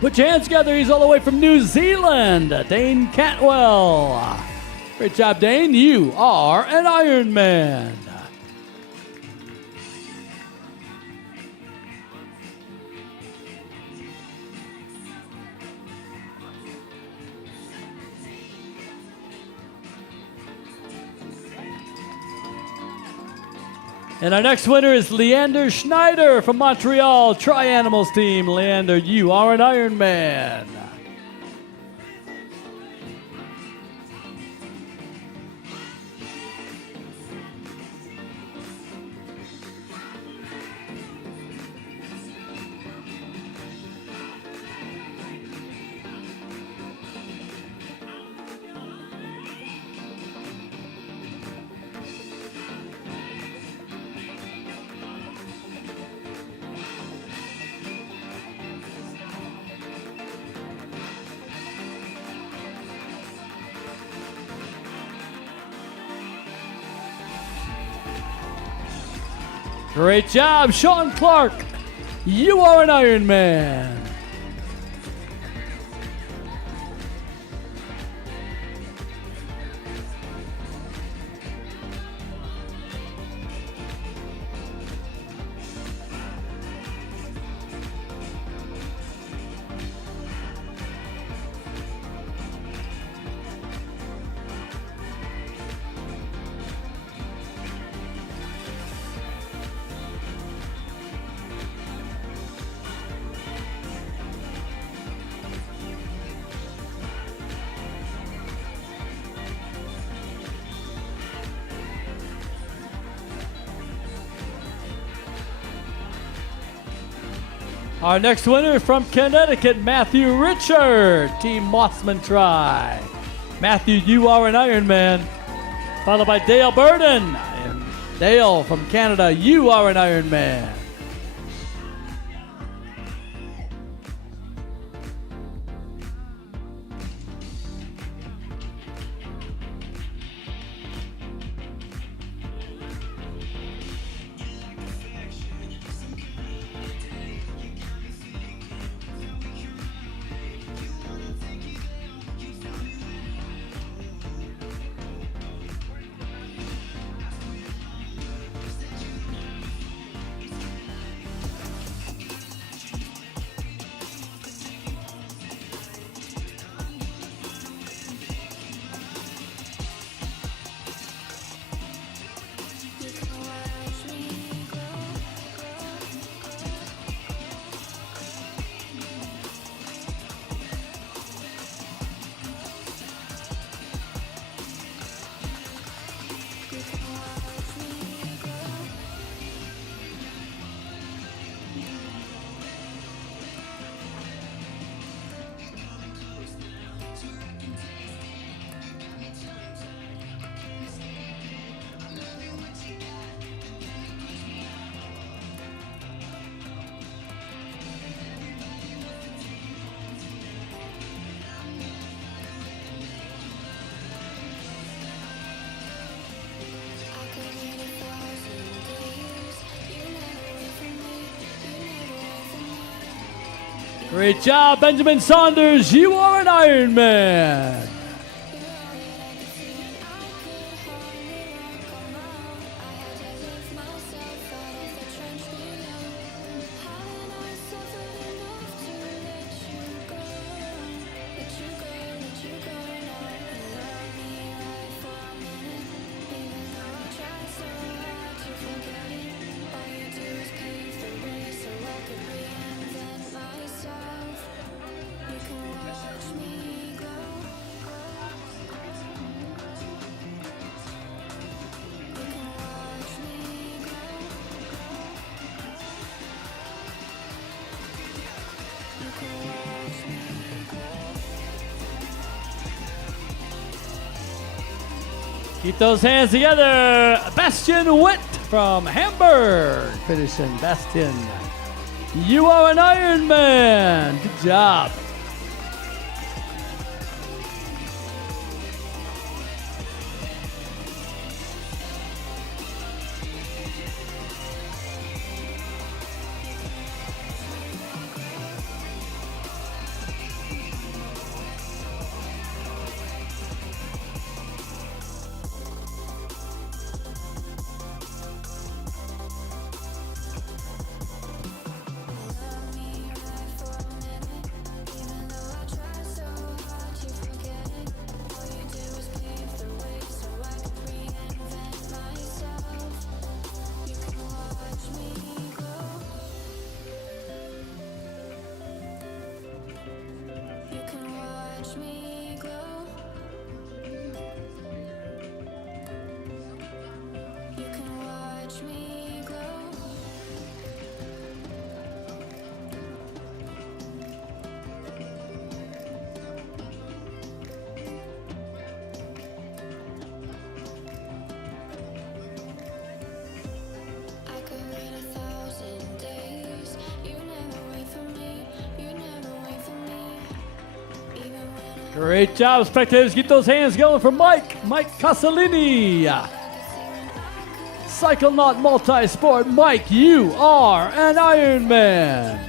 Put your hands together. He's all the way from New Zealand, Dane Cantwell. Great job, Dane. You are an Ironman. And our next winner is Leander Schneider from Montreal, Tri-Animals team. Leander, you are an Ironman. Great job, Sean Clark. You are an Ironman. Our next winner from Connecticut, Matthew Richard, Team Mossman Tri. Matthew, you are an Ironman. Followed by Dale Burden. And Dale from Canada, you are an Ironman. Great job, Benjamin Saunders. You are an Ironman. Keep those hands together. Bastian Witt from Hamburg. Finishing, Bastian. You are an Ironman. Good job. Great job, spectators. Keep those hands going for Mike Casalini. Cyclenaut Multisport, Mike, you are an Ironman.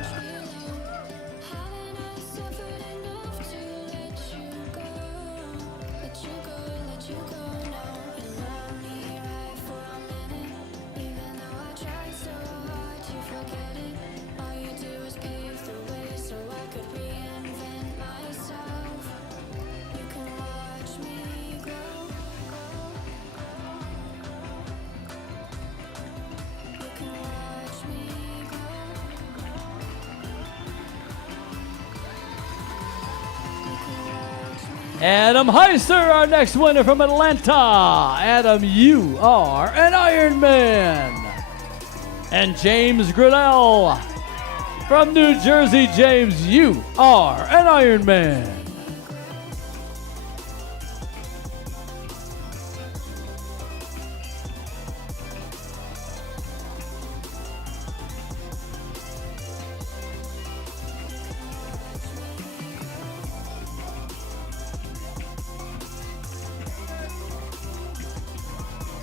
Adam Heiser, our next winner from Atlanta. Adam, you are an Ironman. And James Grinnell from New Jersey. James, you are an Ironman.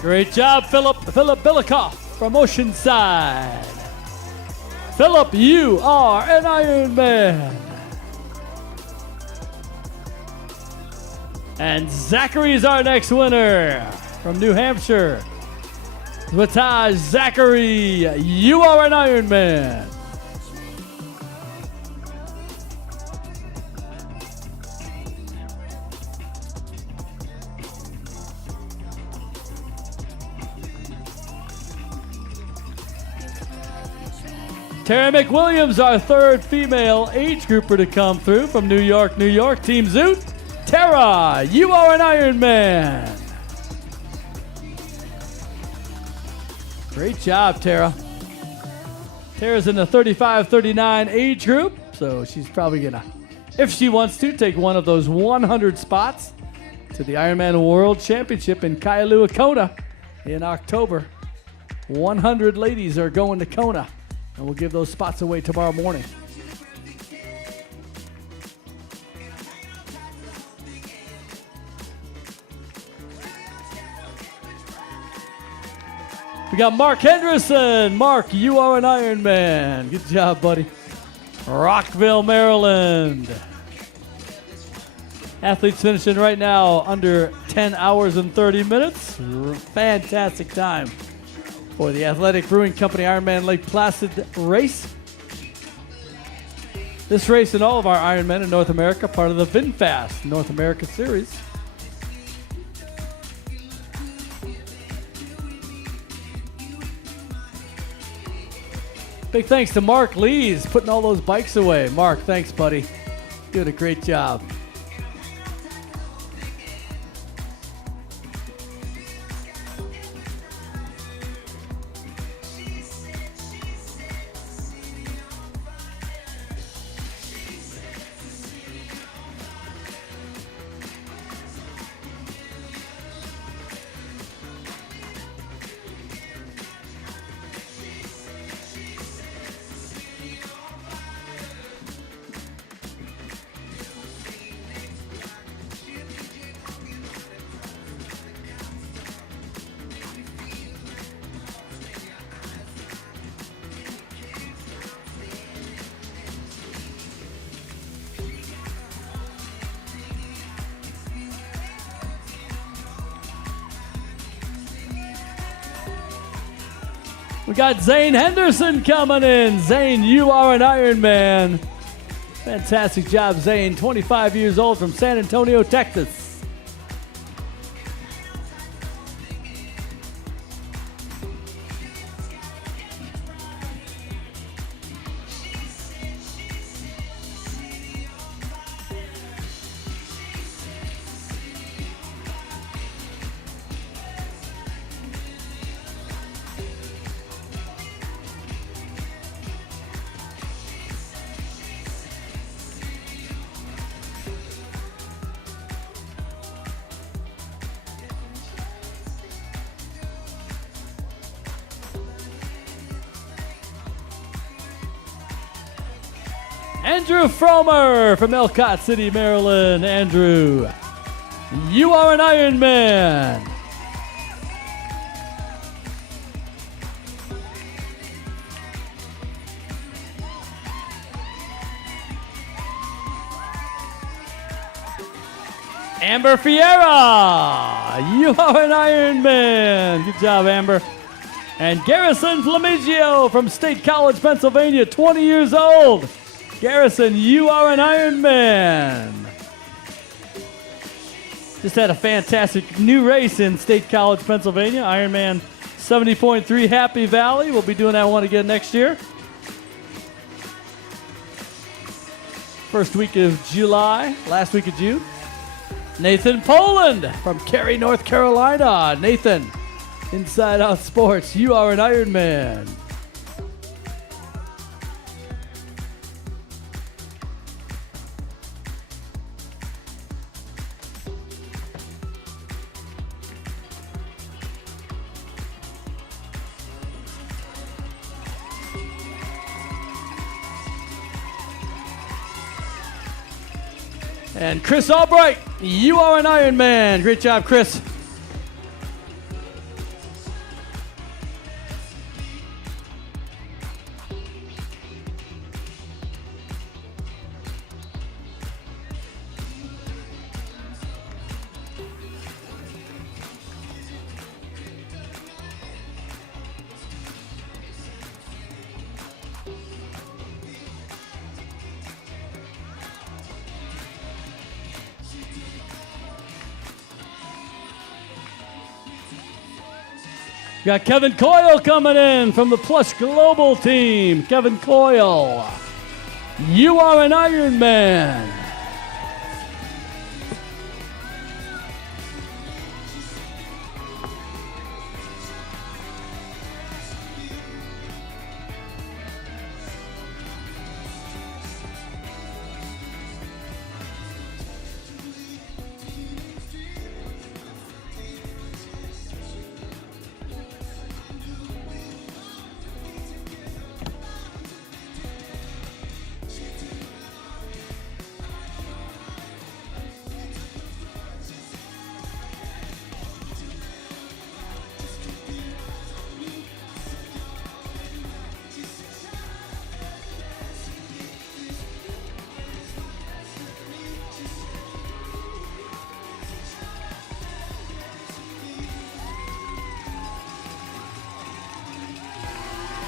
Great job, Philip Bilikoff from Oceanside. Philip, you are an Ironman. And Zachary is our next winner from New Hampshire. Zwataj Zachary, you are an Ironman. Tara McWilliams, our third female age grouper to come through from New York, New York. Team Zoot. Tara, you are an Ironman. Great job, Tara. Tara's in the 35-39 age group, so she's probably gonna, if she wants to, take one of those 100 spots to the Ironman World Championship in Kailua, Kona in October. 100 ladies are going to Kona. And we'll give those spots away tomorrow morning. We got Mark Henderson. Mark, you are an Ironman. Good job, buddy. Rockville, Maryland. Athletes finishing right now under 10 hours and 30 minutes. Fantastic time for the Athletic Brewing Company Ironman Lake Placid race. This race and all of our Ironmen in North America, part of the VinFast North America Series. Big thanks to Mark Lees putting all those bikes away. Mark, thanks, buddy. Doing a great job. We got Zane Henderson coming in. Zane, you are an Ironman. Fantastic job, Zane. 25 years old from San Antonio, Texas. Andrew Fromer from Elcott City, Maryland. Andrew, you are an Ironman. Amber Fiera, you are an Ironman. Good job, Amber. And Garrison Flamigio from State College, Pennsylvania, 20 years old. Garrison, you are an Ironman. Just had a fantastic new race in State College, Pennsylvania. Ironman 70.3 Happy Valley. We'll be doing that one again next year. First week of July, last week of June. Nathan Poland from Cary, North Carolina. Nathan, Inside Out Sports, you are an Ironman. And Chris Albright, you are an Ironman. Great job, Chris. Got Kevin Coyle coming in from the Plus Global team. Kevin Coyle, you are an Ironman.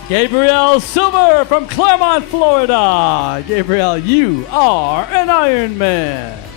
Gabriel Silver from Claremont, Florida. Gabriel, you are an Ironman.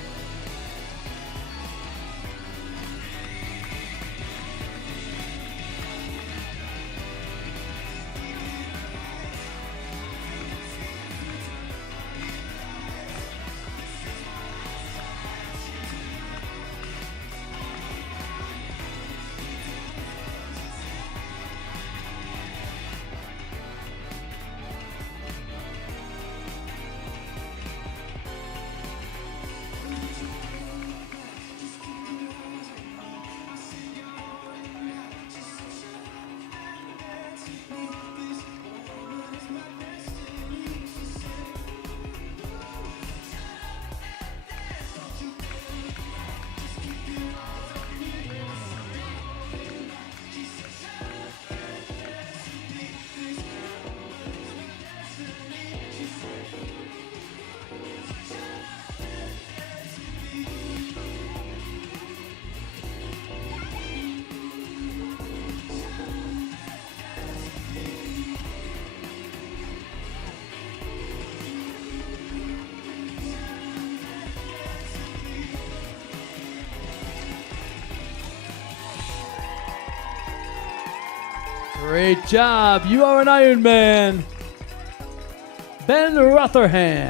Great job. You are an Ironman. Ben Rotherham.